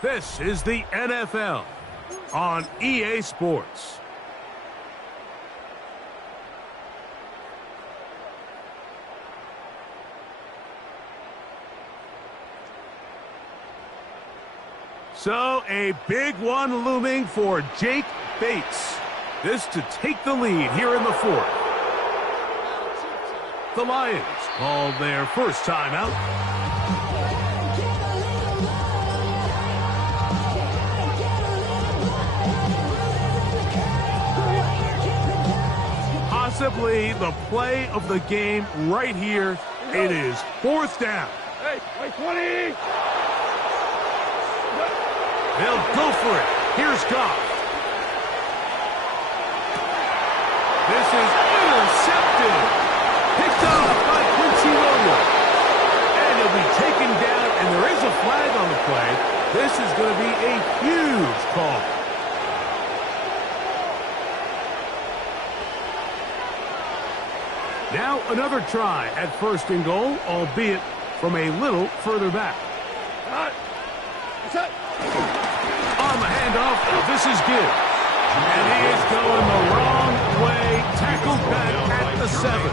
This is the NFL on EA Sports. So a big one looming for Jake Bates. This to take the lead here in the fourth. The Lions called their first timeout. Possibly the play of the game right here. It is fourth down. Hey, 20! They'll go for it. Here's Goff. This is intercepted. Picked off by Quincy Williams. And he'll be taken down, and there is a flag on the play. This is going to be a huge call. Now another try at first and goal, albeit from a little further back. On the handoff, this is good. And he is going the wrong way. Tackled back at the 7.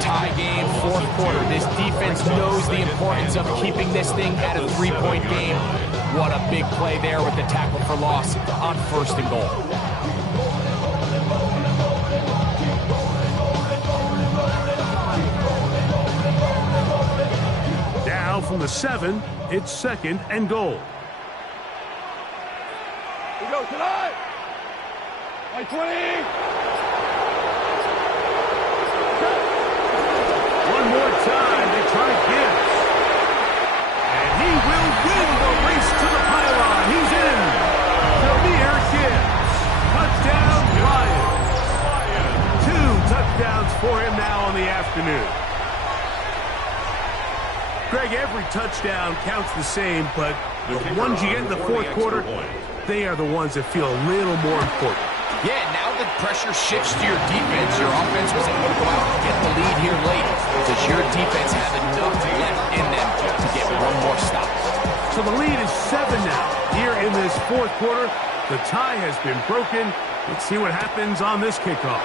Tie game, fourth quarter. This defense knows the importance of keeping this thing at a 3-point game. What a big play there with the tackle for loss on first and goal. Now from the 7, it's second and goal. We go tonight! 20! One more time, they try Gibbs. And he will win the race to the pylon. He's in. Jahmyr Gibbs. Touchdown, Lions. 2 touchdowns for him now on the afternoon. Greg, every touchdown counts the same, but the ones you get in the fourth quarter, they are the ones that feel a little more important. Yeah, now the pressure shifts to your defense. Your offense was able to go out and get the lead here late because your defense had enough left in them to get one more stop. So the lead is 7 now. Here in this fourth quarter, the tie has been broken. Let's see what happens on this kickoff.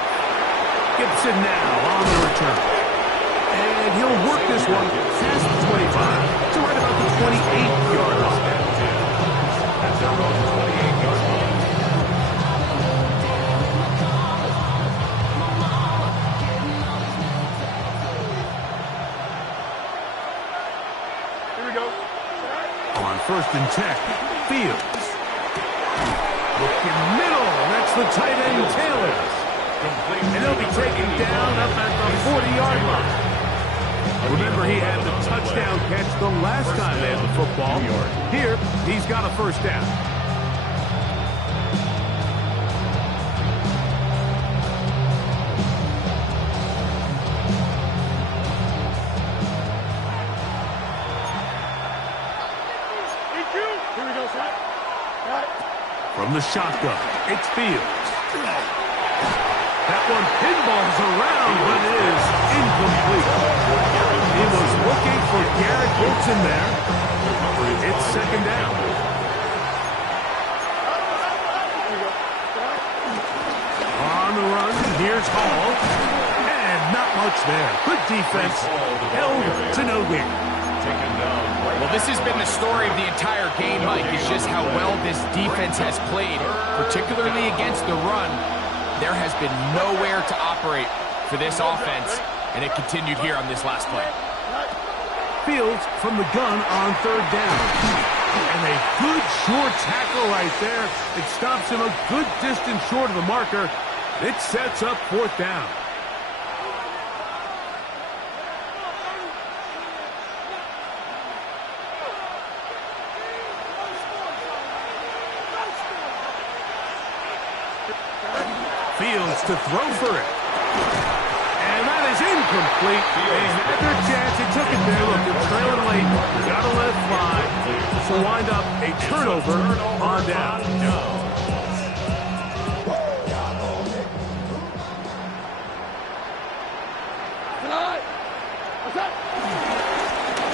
Gibson now on the return. And he'll work this one past the 25 to right about the 28-yard line. That's their own 28-yard line. Here we go. On first and 10, Fields. Looking middle, that's the tight end, Taylor. And he'll be taken down up at the 40-yard line. Remember, he had the touchdown catch the last time they had the football. Here, he's got a first down. Here we go, son. From the shotgun, it's Fields. That one pinballs around, but it is incomplete. He was looking for Garrett Wilson there. It's second down. On the run, here's Hall. And not much there. Good defense. Held to no gain. Taken down Well, this has been the story of the entire game, Mike, is just how well this defense has played, particularly against the run. There has been nowhere to operate for this offense, and it continued here on this last play. Fields from the gun on third down. And a good short tackle right there. It stops him a good distance short of the marker. It sets up fourth down. Fields to throw for it. And that is incomplete. They had their chance. They took it there. Look, they're trailing late. Got to let it fly. So wind up a turnover on down.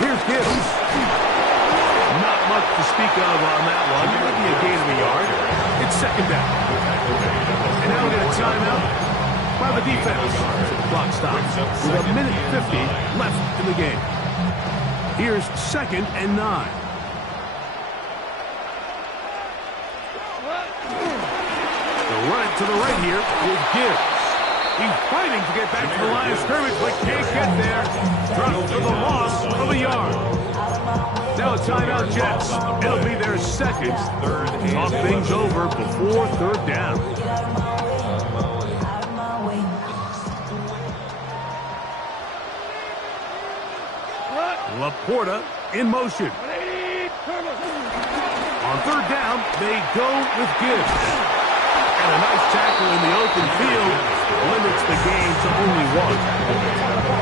Here's Gibbs. Not much to speak of on that one. Maybe a gain of a yard. It's second down. And now we get a timeout by the defense. Clock stops with a minute 50 left in the game. Here's 2nd and 9. They'll run it to the right here with Gibbs. He's fighting to get back to the line of scrimmage, but can't get there. Dropped for the loss of a yard. Now a timeout, Jets. It'll be their second. Talk things over before third down. Laporta in motion. On third down, they go with Gibbs. And a nice tackle in the open field limits the game to only one.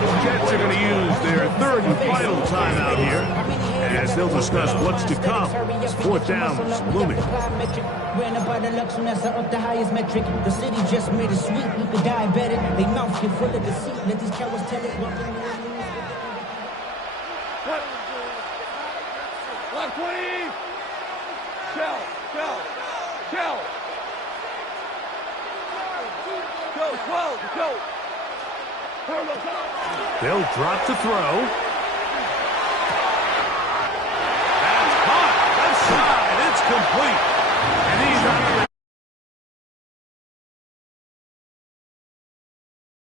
The Jets are going to use their third and final timeout here as they'll discuss what's to come. Fourth down is looming. Ran up by the luxury, that's up the highest metric. The city just made it sweet, you could diabetic. They mouth get full of deceit. Let these cowards tell it. Left 20. Shell. Go, 12, go. They'll drop to throw.